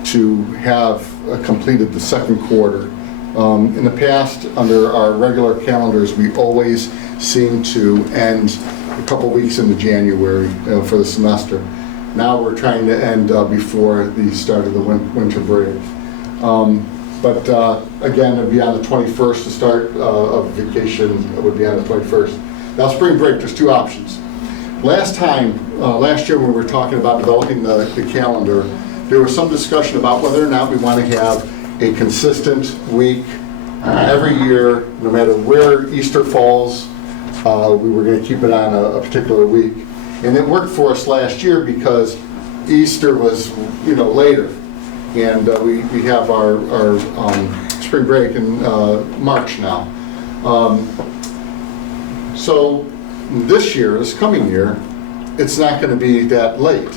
to have completed the second quarter. In the past, under our regular calendars, we always seem to end a couple weeks into January for the semester. Now we're trying to end before the start of the winter break. But again, it'd be on the 21st to start of vacation. It would be on the 21st. Now, spring break, there's 2 options. Last year when we were talking about developing the calendar, there was some discussion about whether or not we want to have a consistent week every year, no matter where Easter falls. We were going to keep it on a particular week. And it worked for us last year because Easter was, later. And we have our spring break in March now. So this coming year, it's not going to be that late.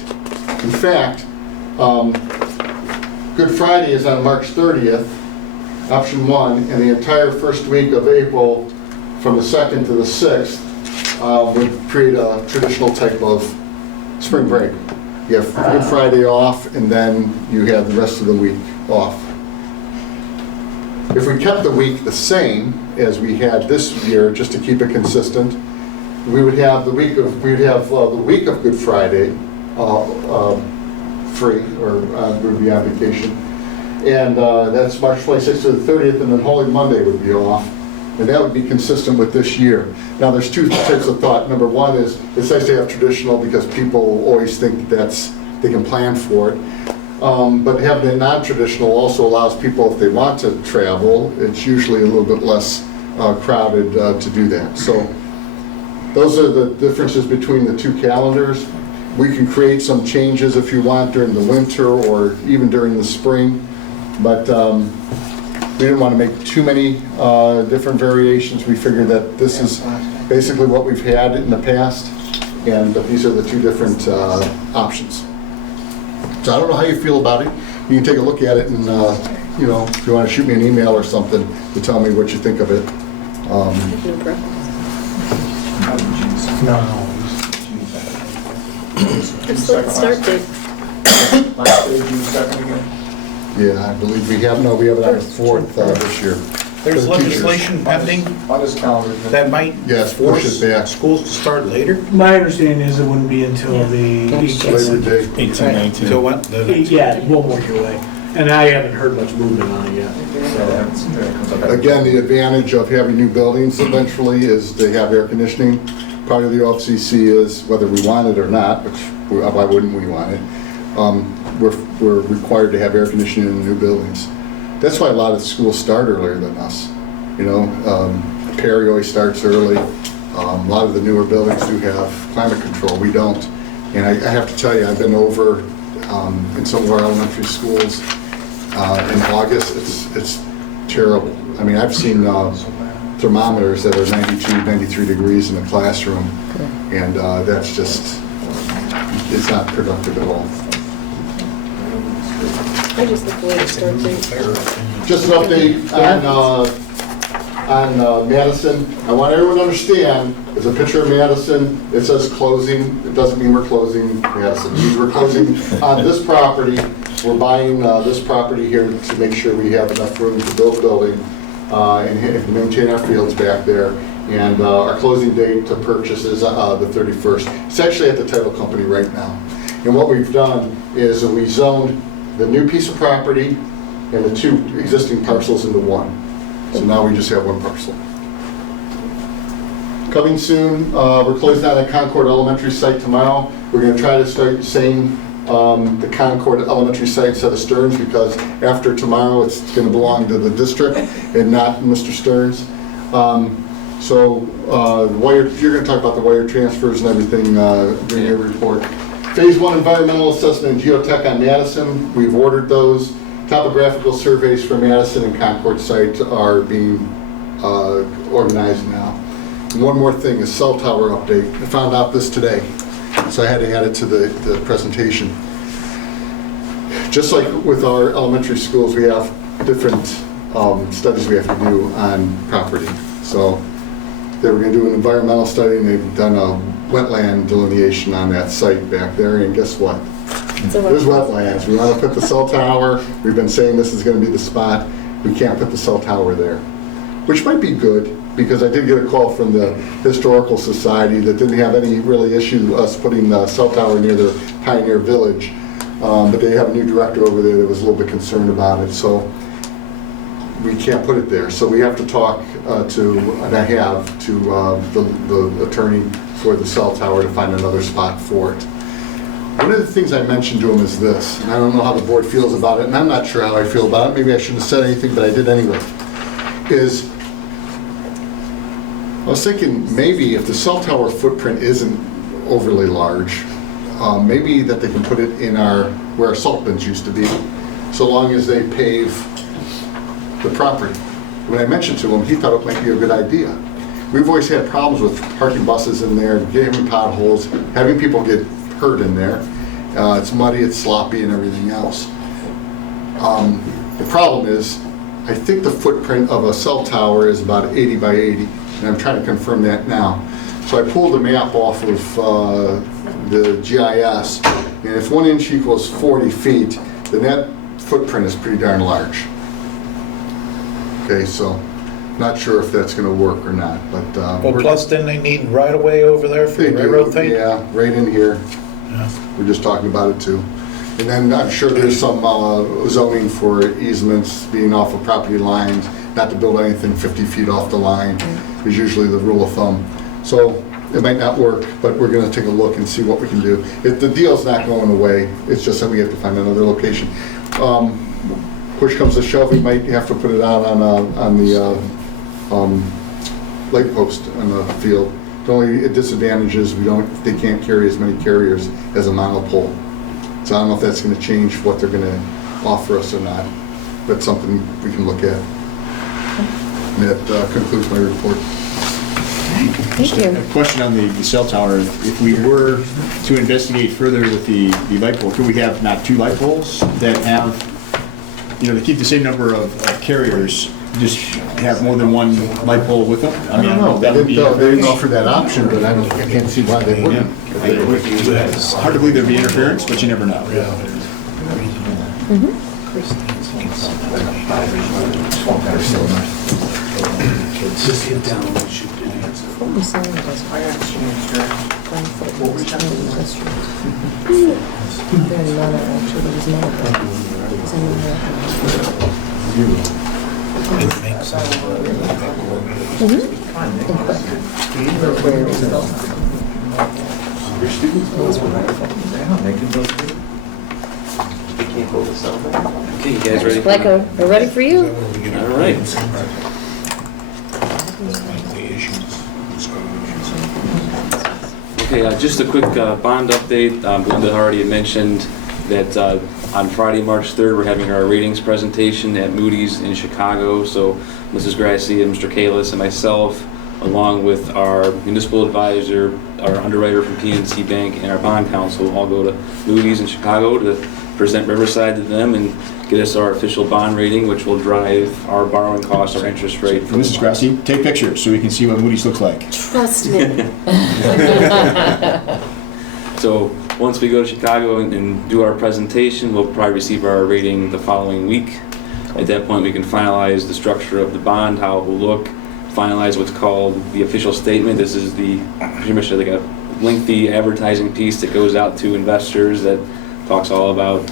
In fact, Good Friday is on March 30th, option 1, and the entire first week of April, from the 2nd to the 6th, would create a traditional type of spring break. You have Good Friday off, and then you have the rest of the week off. If we kept the week the same as we had this year, just to keep it consistent, we would have the week of Good Friday free, or we would be on vacation, And that's March 26th to the 30th, and then Holy Monday would be off. And that would be consistent with this year. Now, there's two types of thought. Number one is, it's nice to have traditional because people always think they can plan for it. But having it non-traditional also allows people, if they want to travel, it's usually a little bit less crowded to do that. So those are the differences between the two calendars. We can create some changes if you want during the winter or even during the spring, but we didn't want to make too many different variations. We figured that this is basically what we've had in the past, and these are the two different options. So I don't know how you feel about it. You can take a look at it and, you know, if you want to shoot me an email or something to tell me what you think of it. Just let the start date. Last day, June 2nd again. Yeah, I believe we have it on the 4th this year. There's For the teachers. legislation pending On this calendar. that might Yes, push force it back. schools to start later? My understanding is it wouldn't be until the Labor 18th. Day. 18, 19. So what? Yeah, one more year away. And I haven't heard much movement on it yet. Again, the advantage of having new buildings eventually is they have air conditioning. Part of the OFCC is, whether we want it or not, which, why wouldn't we want it, we're required to have air conditioning in the new buildings. That's why a lot of schools start earlier than us. You know, Perry always starts early. A lot of the newer buildings do have climate control. We don't. And I have to tell you, I've been over in some of our elementary schools in August. It's terrible. I mean, I've seen thermometers that are 92, 93 degrees in the classroom, and that's just, it's not productive at all. I just look away to start date. Just an update on Madison. I want everyone to understand, there's a picture of Madison, it says closing, it doesn't mean we're closing Madison. It means we're closing on this property. We're buying this property here to make sure we have enough room to build a building and maintain our fields back there. And our closing date to purchase is the 31st. It's actually at the title company right now. And what we've done is we zoned the new piece of property and the two existing parcels into one. So now we just have one parcel. Coming soon, we're closing down the Concord Elementary site tomorrow. We're going to try to start saying the Concord Elementary site instead of Stearns, because after tomorrow it's going to belong to the district and not Mr. Stearns. So you're going to talk about the wire transfers and everything during your report. Phase 1 environmental assessment and geotech on Madison, we've ordered those. Topographical surveys for Madison and Concord site are being organized now. And one more thing, a cell tower update. I found out this today, so I had to add it to the presentation. Just like with our elementary schools, we have different studies we have to do on property. So they were going to do an environmental study, and they've done a wetland delineation on that site back there, and guess what? There's wetlands. We want to put the cell tower. We've been saying this is going to be the spot. We can't put the cell tower there, which might be good, because I did get a call from the Historical Society that didn't have any really issue with us putting the cell tower near their Pioneer Village, but they have a new director over there that was a little bit concerned about it, so we can't put it there. So we have to talk and I have to the attorney for the cell tower to find another spot for it. One of the things I mentioned to him is this, and I don't know how the board feels about it, and I'm not sure how I feel about it. Maybe I shouldn't have said anything, but I did anyway. I was thinking maybe if the cell tower footprint isn't overly large, maybe that they can put it in where our salt bins used to be, so long as they pave the property. When I mentioned to him, he thought it might be a good idea. We've always had problems with parking buses in there, getting potholes, having people get hurt in there. It's muddy, it's sloppy, and everything else. The problem is, I think the footprint of a cell tower is about 80 by 80, and I'm trying to confirm that now. So I pulled the map off of the GIS, and if 1 inch equals 40 feet, then that footprint is pretty darn large. Okay, so not sure if that's going to work or not, but Well, plus then they need right of way over there for the railroad thing? Yeah, right in here. Yeah. We're just talking about it too. And then I'm sure there's some zoning for easements being off of property lines, not to build anything 50 feet off the line is usually the rule of thumb. So it might not work, but we're gonna take a look and see what we can do. The deal's not going away, it's just that we have to find another location. Push comes to shove, we might have to put it out on the light post on the field. The only disadvantage is they can't carry as many carriers as a monopole. So I don't know if that's gonna change what they're gonna offer us or not, but something we can look at. And that concludes my report. Thank you. A question on the cell tower. If we were to investigate further with the light pole, could we have not 2 light poles that have, they keep the same number of carriers, just have more than 1 light pole with them? I don't know, they didn't offer that option, but I can't see why they wouldn't. It's hard to believe there'd be interference, but you never know. Just hit down and shoot the answer. What we signed was There are none, actually, there was none of them. Because I Okay, you guys ready? Blacko, we're ready for you? All right. Okay, just a quick bond update. Belinda already had mentioned that on Friday, March 3rd, we're having our ratings presentation at Moody's in Chicago. So Mrs. Grassi and Mr. Kalis and myself, along with our municipal advisor, our underwriter from PNC Bank, and our bond counsel, will all go to Moody's in Chicago to present Riverside to them and get us our official bond rating, which will drive our borrowing costs, our interest rate. Mrs. Grassi, take pictures so we can see what Moody's looks like. Trust me. So once we go to Chicago and do our presentation, we'll probably receive our rating the following week. At that point, we can finalize the structure of the bond, how it will look, finalize what's called the official statement. This is pretty much like a lengthy advertising piece that goes out to investors that talks all about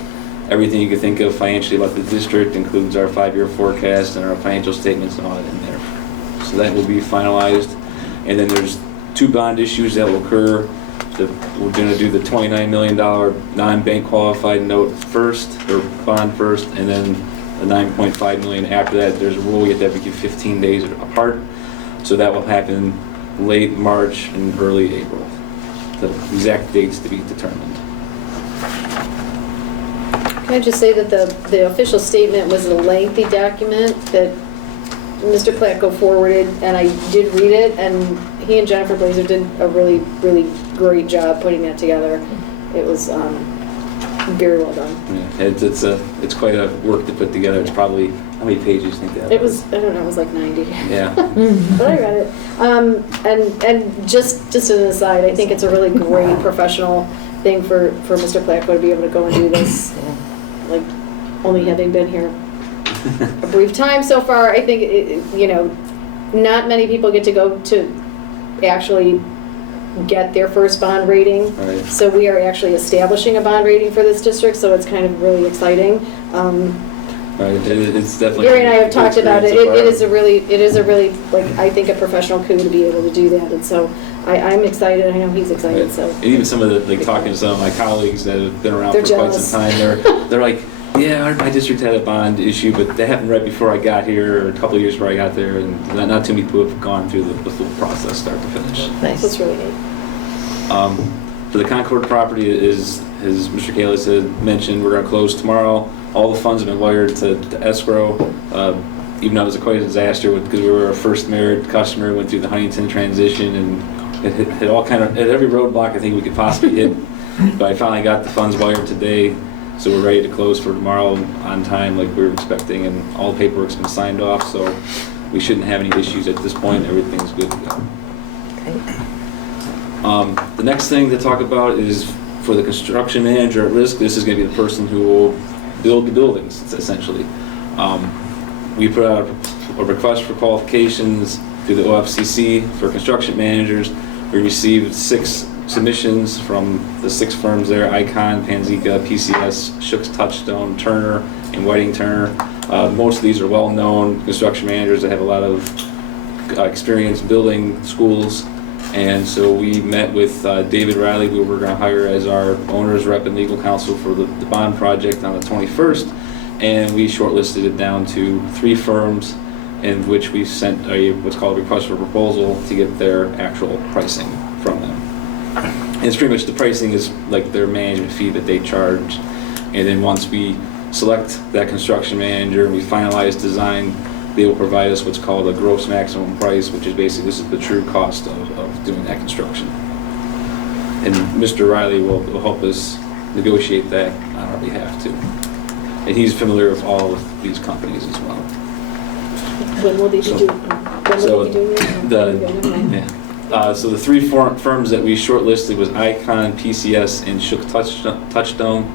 everything you can think of financially about the district, includes our 5-year forecast and our financial statements and all that in there. So that will be finalized. And then there's 2 bond issues that will occur. We're going to do the $29 million non-bank qualified note first, or bond first, and then the $9.5 million after that. There's a rule we have to give 15 days apart. So that will happen late March and early April. The exact dates to be determined. Can I just say that the official statement was a lengthy document that Mr. Platko forwarded, and I did read it, and he and Jennifer Blazer did a really, really great job putting that together. It was very well done. Yeah, it's quite a work to put together. It's probably, how many pages do you think that It was, I don't know, it was like 90. Yeah. But I read it. And just as an aside, I think it's a really great professional thing for Mr. Platko to be able to go and do this, like, only having been here a brief time so far. I think, not many people get to go to actually get their first bond rating. Right. So we are actually establishing a bond rating for this district, so it's kind of really exciting. Right. It's definitely. Gary and I have talked about it. experience It is a really, like, I think a professional coup to be able to do that, and so I'm excited. I know he's excited. Right. So. And even some of the, like, talking to some of my colleagues that have been around They're for jealous. quite some time, they're like, yeah, my district had a bond issue, but that happened right before I got here, or a couple of years before I got there, and not too many people have gone through the full process, start to finish. Nice. That's really neat. For the Concord property, as Mr. Kalis had mentioned, we're going to close tomorrow. All the funds have been wired to escrow, even though it was quite a disaster because we were our first merit customer, went through the Huntington transition, and it hit all kind of, at every roadblock I think we could possibly hit. But I finally got the funds wired today, so we're ready to close for tomorrow on time like we were expecting, and all the paperwork's been signed off, so we shouldn't have any issues at this point. Everything's good to go. The next thing to talk about is for the construction manager at risk. This is going to be the person who will build the buildings, essentially. We put out a request for qualifications through the OFCC for construction managers. We received 6 submissions from the 6 firms there: Icon, Panzica, PCS, Shook's Touchstone, Turner, and Whiting Turner. Most of these are well-known construction managers that have a lot of experience building schools. And so we met with David Riley, who we're going to hire as our owner's rep and legal counsel for the bond project on the 21st. And we shortlisted it down to 3 firms, in which we sent what's called a request for proposal to get their actual pricing from them. And it's pretty much, the pricing is like their management fee that they charge. And then once we select that construction manager and we finalize design, they will provide us what's called a gross maximum price, which is basically, this is the true cost of doing that construction. And Mr. Riley will help us negotiate that on our behalf too. And he's familiar with all of these companies as well. When will they be doing, So the 3 firms that we shortlisted was Icon, PCS, and Shook Touchstone.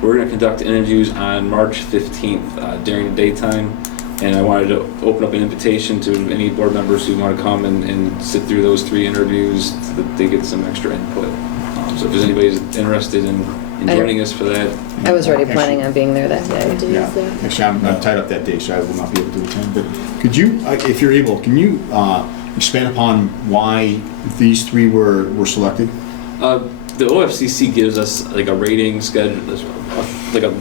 We're going to conduct interviews on March 15th during the daytime. And I wanted to open up an invitation to any board members who want to come and sit through those 3 interviews so that they get some extra input. So if there's anybody who's interested in joining us for that. I was already planning on being there that day. Yeah, actually, I'm tied up that day, so I will not be able to attend. But could you, if you're able, can you expand upon why these 3 were selected? The OFCC gives us like a rating schedule, like a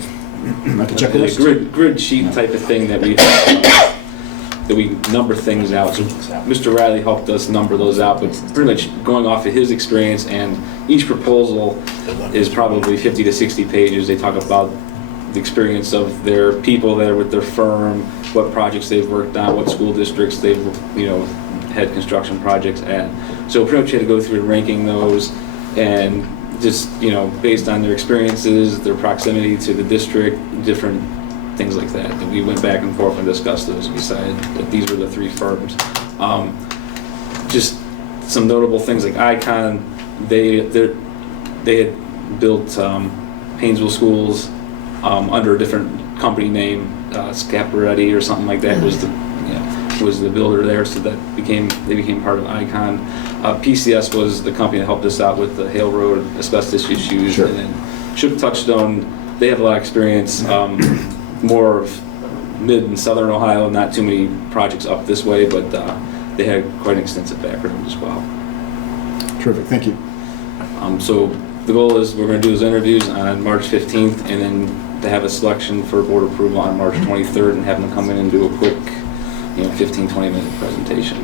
checklist? grid sheet type of thing that we number things out. So Mr. Riley helped us number those out, but pretty much going off of his experience, and each proposal is probably 50 to 60 pages. They talk about the experience of their people that are with their firm, what projects they've worked on, what school districts they've had construction projects at. So pretty much had to go through and ranking those, and just based on their experiences, their proximity to the district, different things like that. And we went back and forth and discussed those and decided that these were the 3 firms. Just some notable things like Icon, they had built Painesville schools under a different company name, Scaparetti or something like that was the builder there, so they became part of Icon. PCS was the company that helped us out with the Hale Road asbestos issues. Sure. And then Shook Touchstone, they have a lot of experience, more of mid and southern Ohio, not too many projects up this way, but they had quite an extensive background as well. Terrific, thank you. So the goal is we're going to do those interviews on March 15th, and then to have a selection for board approval on March 23rd, and have them come in and do a quick 15-20 minute presentation.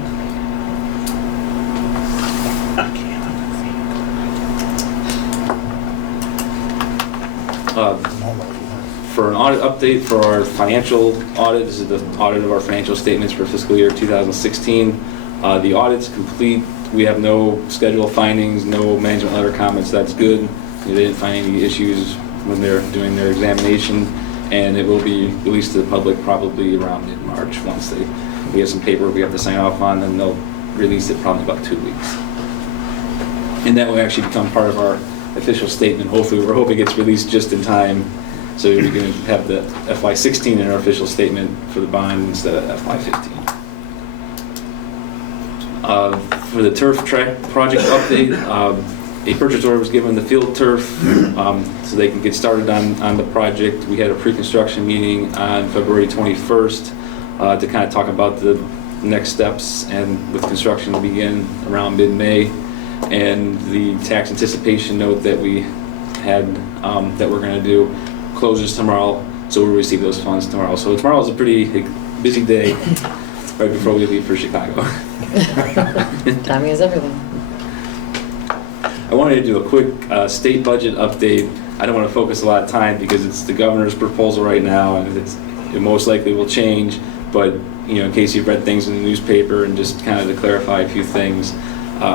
For an audit update for our financial audit, this is the audit of our financial statements for fiscal year 2016. The audit's complete. We have no scheduled findings, no management letter comments. That's good. They didn't find any issues when they're doing their examination, and it will be released to the public probably around mid-March. Once we have some paperwork we have to sign off on, and they'll release it probably about 2 weeks. And that will actually become part of our official statement. Hopefully, we're hoping it's released just in time, so we can have the FY16 in our official statement for the bond instead of FY15. For the turf track project update, a purchase order was given the field turf so they can get started on the project. We had a pre-construction meeting on February 21st to kind of talk about the next steps, and with construction to begin around mid-May. And the tax anticipation note that we had that we're going to do closes tomorrow, so we'll receive those funds tomorrow. So tomorrow is a pretty busy day right before we leave for Chicago. Timing is everything. I wanted to do a quick state budget update. I don't want to focus a lot of time because it's the governor's proposal right now, and it most likely will change. But in case you've read things in the newspaper, and just kind of to clarify a few things,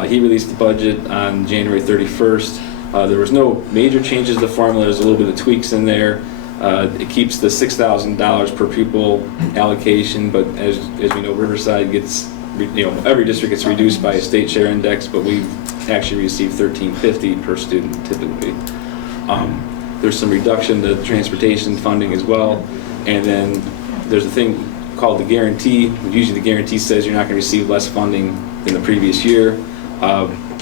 he released the budget on January 31st. There was no major changes to the formula. There's a little bit of tweaks in there. It keeps the $6,000 per pupil allocation, but as we know, Riverside gets, every district gets reduced by a state share index, but we've actually received $1,350 per student typically. There's some reduction to transportation funding as well, and then there's a thing called the guarantee. Usually the guarantee says you're not going to receive less funding than the previous year.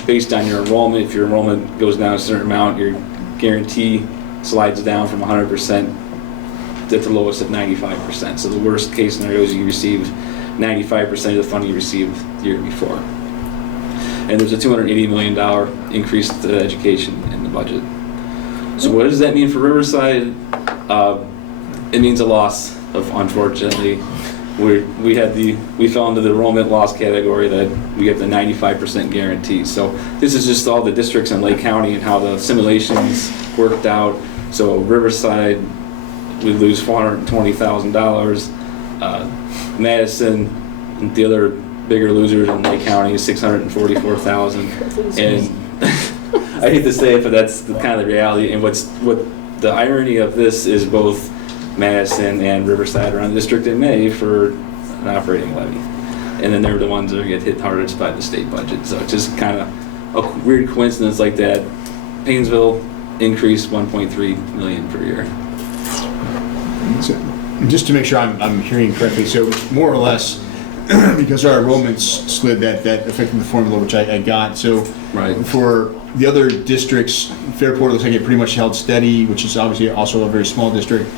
based on your enrollment. If your enrollment goes down a certain amount, your guarantee slides down from 100% to the lowest at 95%. So the worst case scenario is you receive 95% of the funding you received the year before. And there's a $280 million increase to education in the budget. So what does that mean for Riverside? It means a loss of, unfortunately. We fell into the enrollment loss category that we have the 95% guarantee. So this is just all the districts in Lake County and how the simulations worked out. So Riverside, we lose $420,000. Madison, and the other bigger losers in Lake County, is $644,000. And I hate to say it, but that's kind of the reality. And what the irony of this is both Madison and Riverside are on the district in May for an operating levy. And then they're the ones that get hit hardest by the state budget. So it's just kind of a weird coincidence like that. Painesville increased $1.3 million per year. So, just to make sure I'm hearing correctly, so more or less, because our enrollments slid, that affected the formula, which I got. So Right. for the other districts, Fairport looks like it pretty much held steady, which is obviously also a very small district.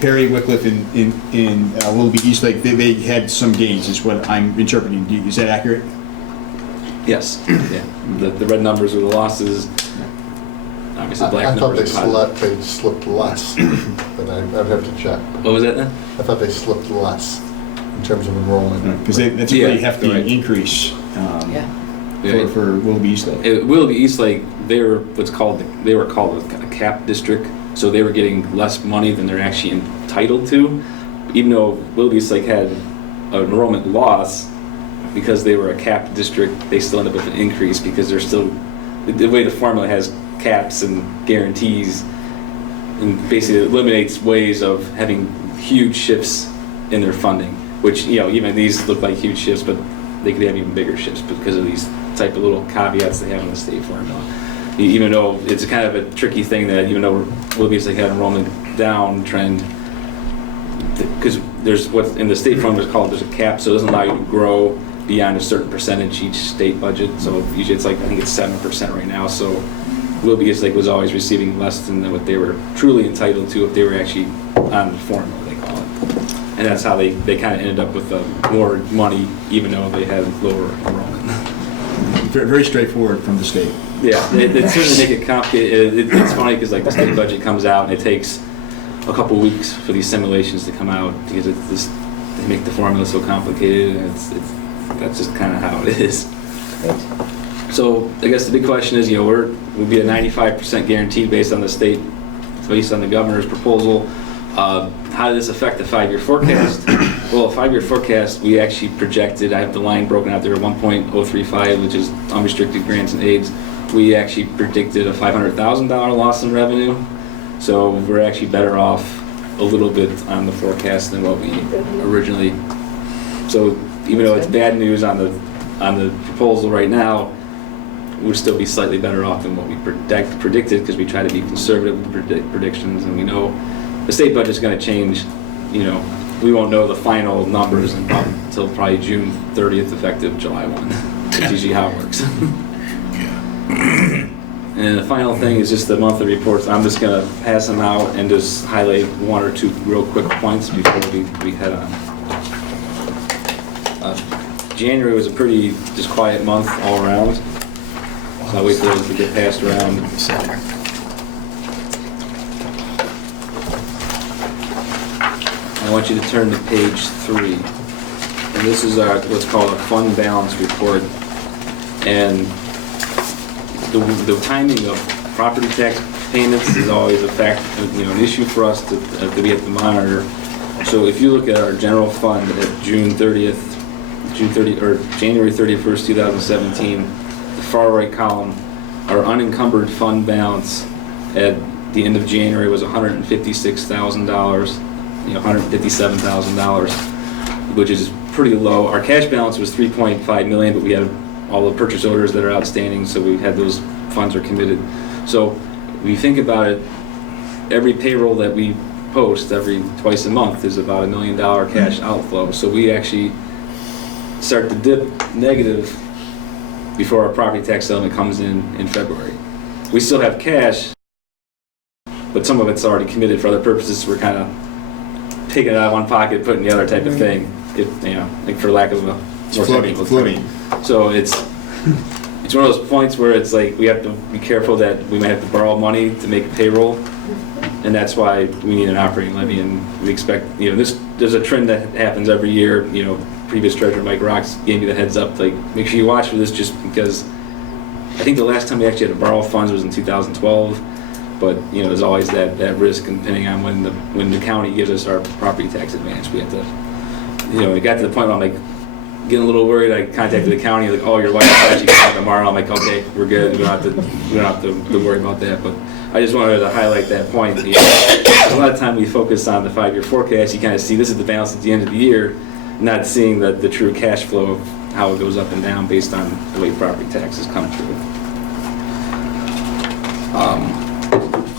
Perry, Wickliffe, and Willoughby Eastlake, they had some gains, is what I'm interpreting. Is that accurate? Yes. Yeah. The red numbers are the losses. Obviously, black I thought numbers are positive. they slipped less, but I'd have to check. What was that then? I thought they slipped less in terms of enrollment. Because that's a pretty hefty right. increase Yeah. for Willoughby Eastlake. Willoughby Eastlake, they were called a cap district, so they were getting less money than they're actually entitled to. Even though Willoughby Eastlake had an enrollment loss, because they were a capped district, they still end up with an increase because they're still, the way the formula has caps and guarantees, and basically eliminates ways of having huge shifts in their funding, which, even these look like huge shifts, but they could have even bigger shifts because of these type of little caveats they have in the state formula. Even though it's kind of a tricky thing that even though Willoughby Eastlake had enrollment downtrend, because there's what in the state formula is called, there's a cap, so it doesn't allow you to grow beyond a certain percentage each state budget. So usually it's like, I think it's 7% right now. So Willoughby Eastlake was always receiving less than what they were truly entitled to if they were actually on the formula, they call it. And that's how they kind of ended up with more money, even though they had lower enrollment. Very, very straightforward from the state. Yeah, it certainly make it complicated. It's funny because like the state budget comes out and it takes a couple weeks for these simulations to come out because they make the formula so complicated, and that's just kind of how it is. Great. So I guess the big question is, we'll be at 95% guaranteed based on the state, based on the governor's proposal. How does this affect the 5-year forecast? Well, a 5-year forecast, we actually projected, I have the line broken out there, 1.035, which is unrestricted grants and aids. We actually predicted a $500,000 loss in revenue. So we're actually better off a little bit on the forecast than what we originally. So even though it's bad news on the proposal right now, we'll still be slightly better off than what we predicted because we try to be conservative with predictions, and we know the state budget's going to change. We won't know the final numbers until probably June 30th, effective July 1. That's usually how it works. And the final thing is just the monthly reports. I'm just going to pass them out and just highlight one or two real quick points before we head on. January was a pretty just quiet month all around. So I'll wait for those to get passed around. I want you to turn to page 3. And this is what's called a fund balance report. And the timing of property tax payments is always a an issue for us to be able to monitor. So if you look at our general fund at January 31st, 2017, the far right column, our unencumbered fund balance at the end of January was $156,000, $157,000, which is pretty low. Our cash balance was $3.5 million, but we had all the purchase orders that are outstanding, so we had those funds are committed. So when you think about it, every payroll that we post twice a month is about $1 million cash outflow. So we actually start to dip negative before our property tax settlement comes in February. We still have cash, but some of it's already committed for other purposes. So we're kind of taking it out of one pocket, putting the other type of thing, if, you know, like for lack of a more technical term. So it's one of those points where it's like we have to be careful that we might have to borrow money to make payroll, and that's why we need an operating levy. And we expect, you know, there's a trend that happens every year. You know, previous treasurer Mike Rocks gave me the heads up, like make sure you watch for this, just because I think the last time we actually had to borrow funds was in 2012. But you know, there's always that risk, and depending on when the county gives us our property tax advance, we have to, you know, it got to the point where I'm like getting a little worried. I contacted the county, like, oh, your wife's actually coming tomorrow. I'm like, okay, we're good. We don't have to worry about that. But I just wanted to highlight that point. You know, a lot of time we focus on the 5-year forecast. You kind of see this is the balance at the end of the year, not seeing the true cash flow of how it goes up and down based on the way property taxes come through.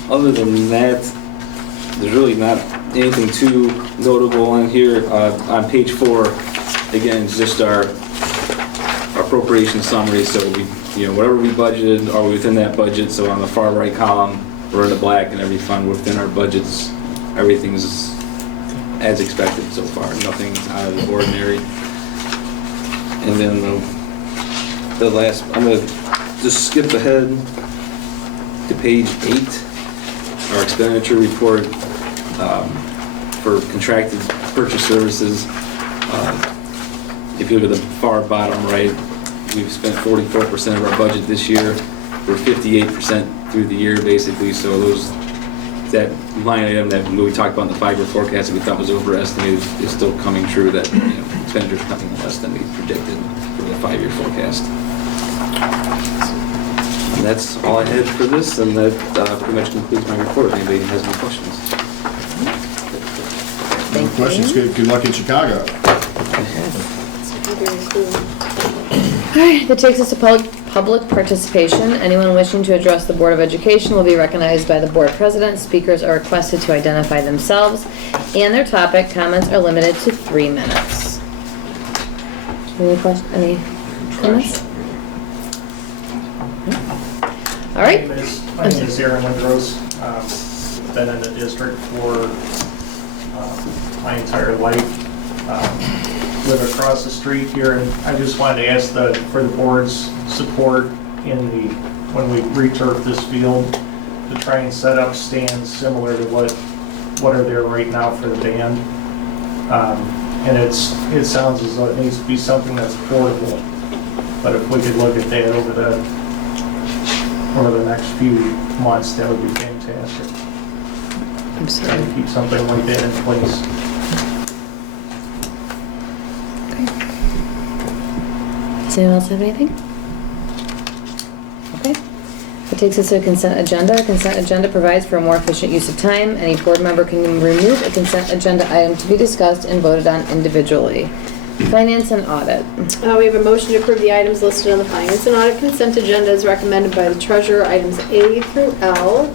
Other than that, there's really not anything too notable on here. On page 4, again, it's just our appropriation summary. So we, you know, whatever we budgeted, are we within that budget? So on the far right column, we're in the black, and every fund within our budgets, everything's as expected so far. Nothing's out of the ordinary. And then the last, I'm gonna just skip ahead to page 8. Our expenditure report for contracted purchase services. If you look at the far bottom right, we've spent 44% of our budget this year. We're 58% through the year, basically. So that line item that we talked about in the 5-year forecast that we thought was overestimated is still coming true. That, you know, expenditures are coming less than we predicted for the 5-year forecast. And that's all I had for this, and that pretty much concludes my report. If anybody has any questions. No questions. Good luck in Chicago. All right, that takes us to public participation. Anyone wishing to address the Board of Education will be recognized by the board president. Speakers are requested to identify themselves and their topic. Comments are limited to 3 minutes. Any questions? Any comments? All right. My name is Aaron Windrose. Been in the district for my entire life. Live across the street here, and I just wanted to ask for the board's support when we returf this field to try and set up stands similar to what are there right now for the band. And it sounds as though it needs to be something that's portable. But if we could look at that over the next few months, that would be fantastic. I'm sorry. Trying to keep something like that in place. Does anyone else have anything? Okay. That takes us to a consent agenda. A consent agenda provides for a more efficient use of time. Any board member can remove a consent agenda item to be discussed and voted on individually. Finance and audit. We have a motion to approve the items listed on the finance and audit consent agenda as recommended by the treasurer, items A through L.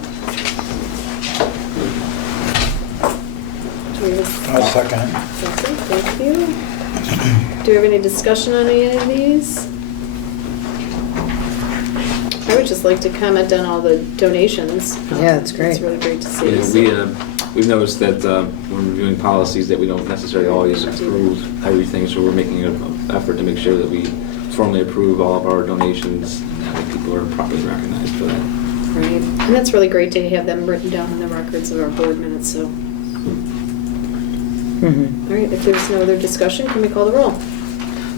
I'll second. Second, thank you. Do we have any discussion on any of these? I would just like to comment on all the donations. Yeah, it's great. It's really great to see. Yeah, we've noticed that when reviewing policies that we don't necessarily always approve everything, so we're making an effort to make sure that we formally approve all of our donations and that people are properly recognized for that. Right, and that's really great to have them written down in the records of our board minutes, so. Mm-hmm. All right, if there's no other discussion, can we call the roll?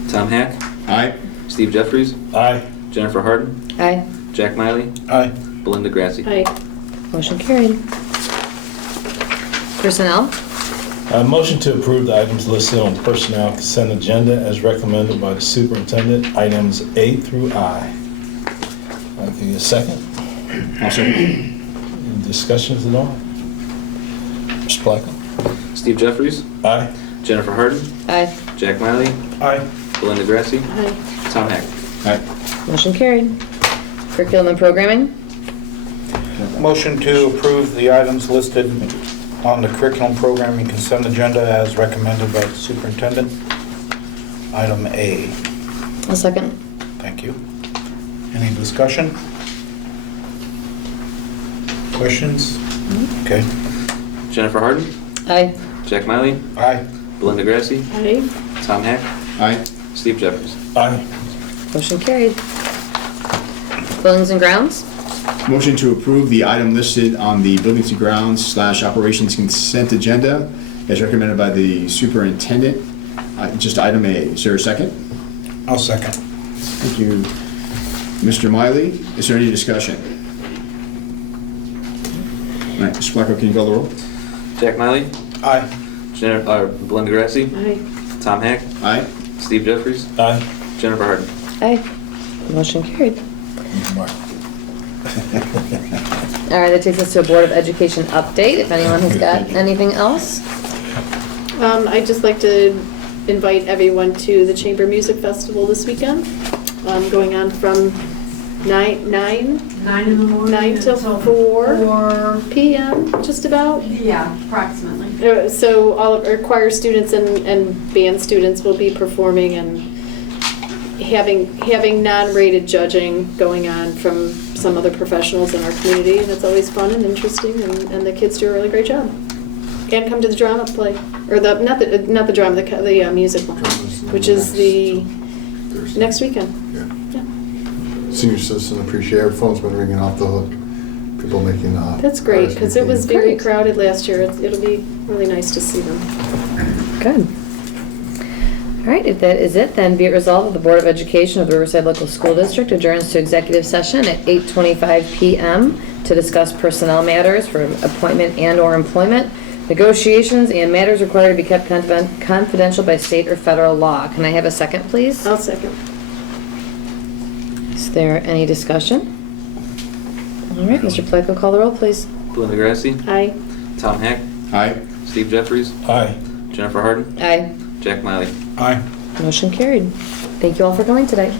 Tom Hack, Aye. Steve Jeffries, Aye. Jennifer Harden, Aye. Jack Miley, Aye. Belinda Grassi. Aye. Motion carried. Personnel. Motion to approve the items listed on personnel consent agenda as recommended by the superintendent, items A through I. I'll give you a second. I'll second. Any discussions at all? Mr. Plackett? Steve Jeffries, Aye. Jennifer Harden, Aye. Jack Miley, Aye. Belinda Grassi, Aye. Tom Hack. Aye. Motion carried. Curriculum and programming. Motion to approve the items listed on the curriculum programming consent agenda as recommended by the superintendent. Item A. A second. Thank you. Any discussion? Questions? Okay. Jennifer Harden, Aye. Jack Miley, Aye. Belinda Grassi, Aye. Tom Hack, Aye. Steve Jeffers. Aye. Motion carried. Buildings and grounds? Motion to approve the item listed on the Buildings and Grounds / Operations consent agenda as recommended by the superintendent. Just item A. Is there a second? I'll second. Thank you. Mr. Miley, is there any discussion? All right, Mr. Placco, can you call the roll? Jack Miley, Aye. Belinda Grassi, Aye. Tom Hack, Aye. Steve Jeffers, Aye. Jennifer Harden. Aye. Motion carried. All right, that takes us to a Board of Education update, if anyone has got anything else. I'd just like to invite everyone to the Chamber Music Festival this weekend, going on from 9 9 in the morning. till until 4 p.m., just about. Yeah, approximately. So all of our choir students and band students will be performing and having non-rated judging going on from some other professionals in our community, and it's always fun and interesting, and the kids do a really great job. And come to the drama play, or not the drama, the musical, which is the next weekend. Yeah. Yeah. Senior Citizen Appreciation Phone's been ringing off the hook. People making. That's great, because it was very Great. crowded last year. It'll be really nice to see them. Good. All right, if that is it, then be it resolved that the Board of Education of the Riverside Local School District adjourns to executive session at 8:25 p.m. to discuss personnel matters for appointment and/or employment, negotiations, and matters required to be kept confidential by state or federal law. Can I have a second, please? I'll second. Is there any discussion? All right, Mr. Placco, call the roll, please. Belinda Grassi, Aye. Tom Hack, Aye. Steve Jeffers, Aye. Jennifer Harden, Aye. Jack Miley. Aye. Motion carried. Thank you all for coming today.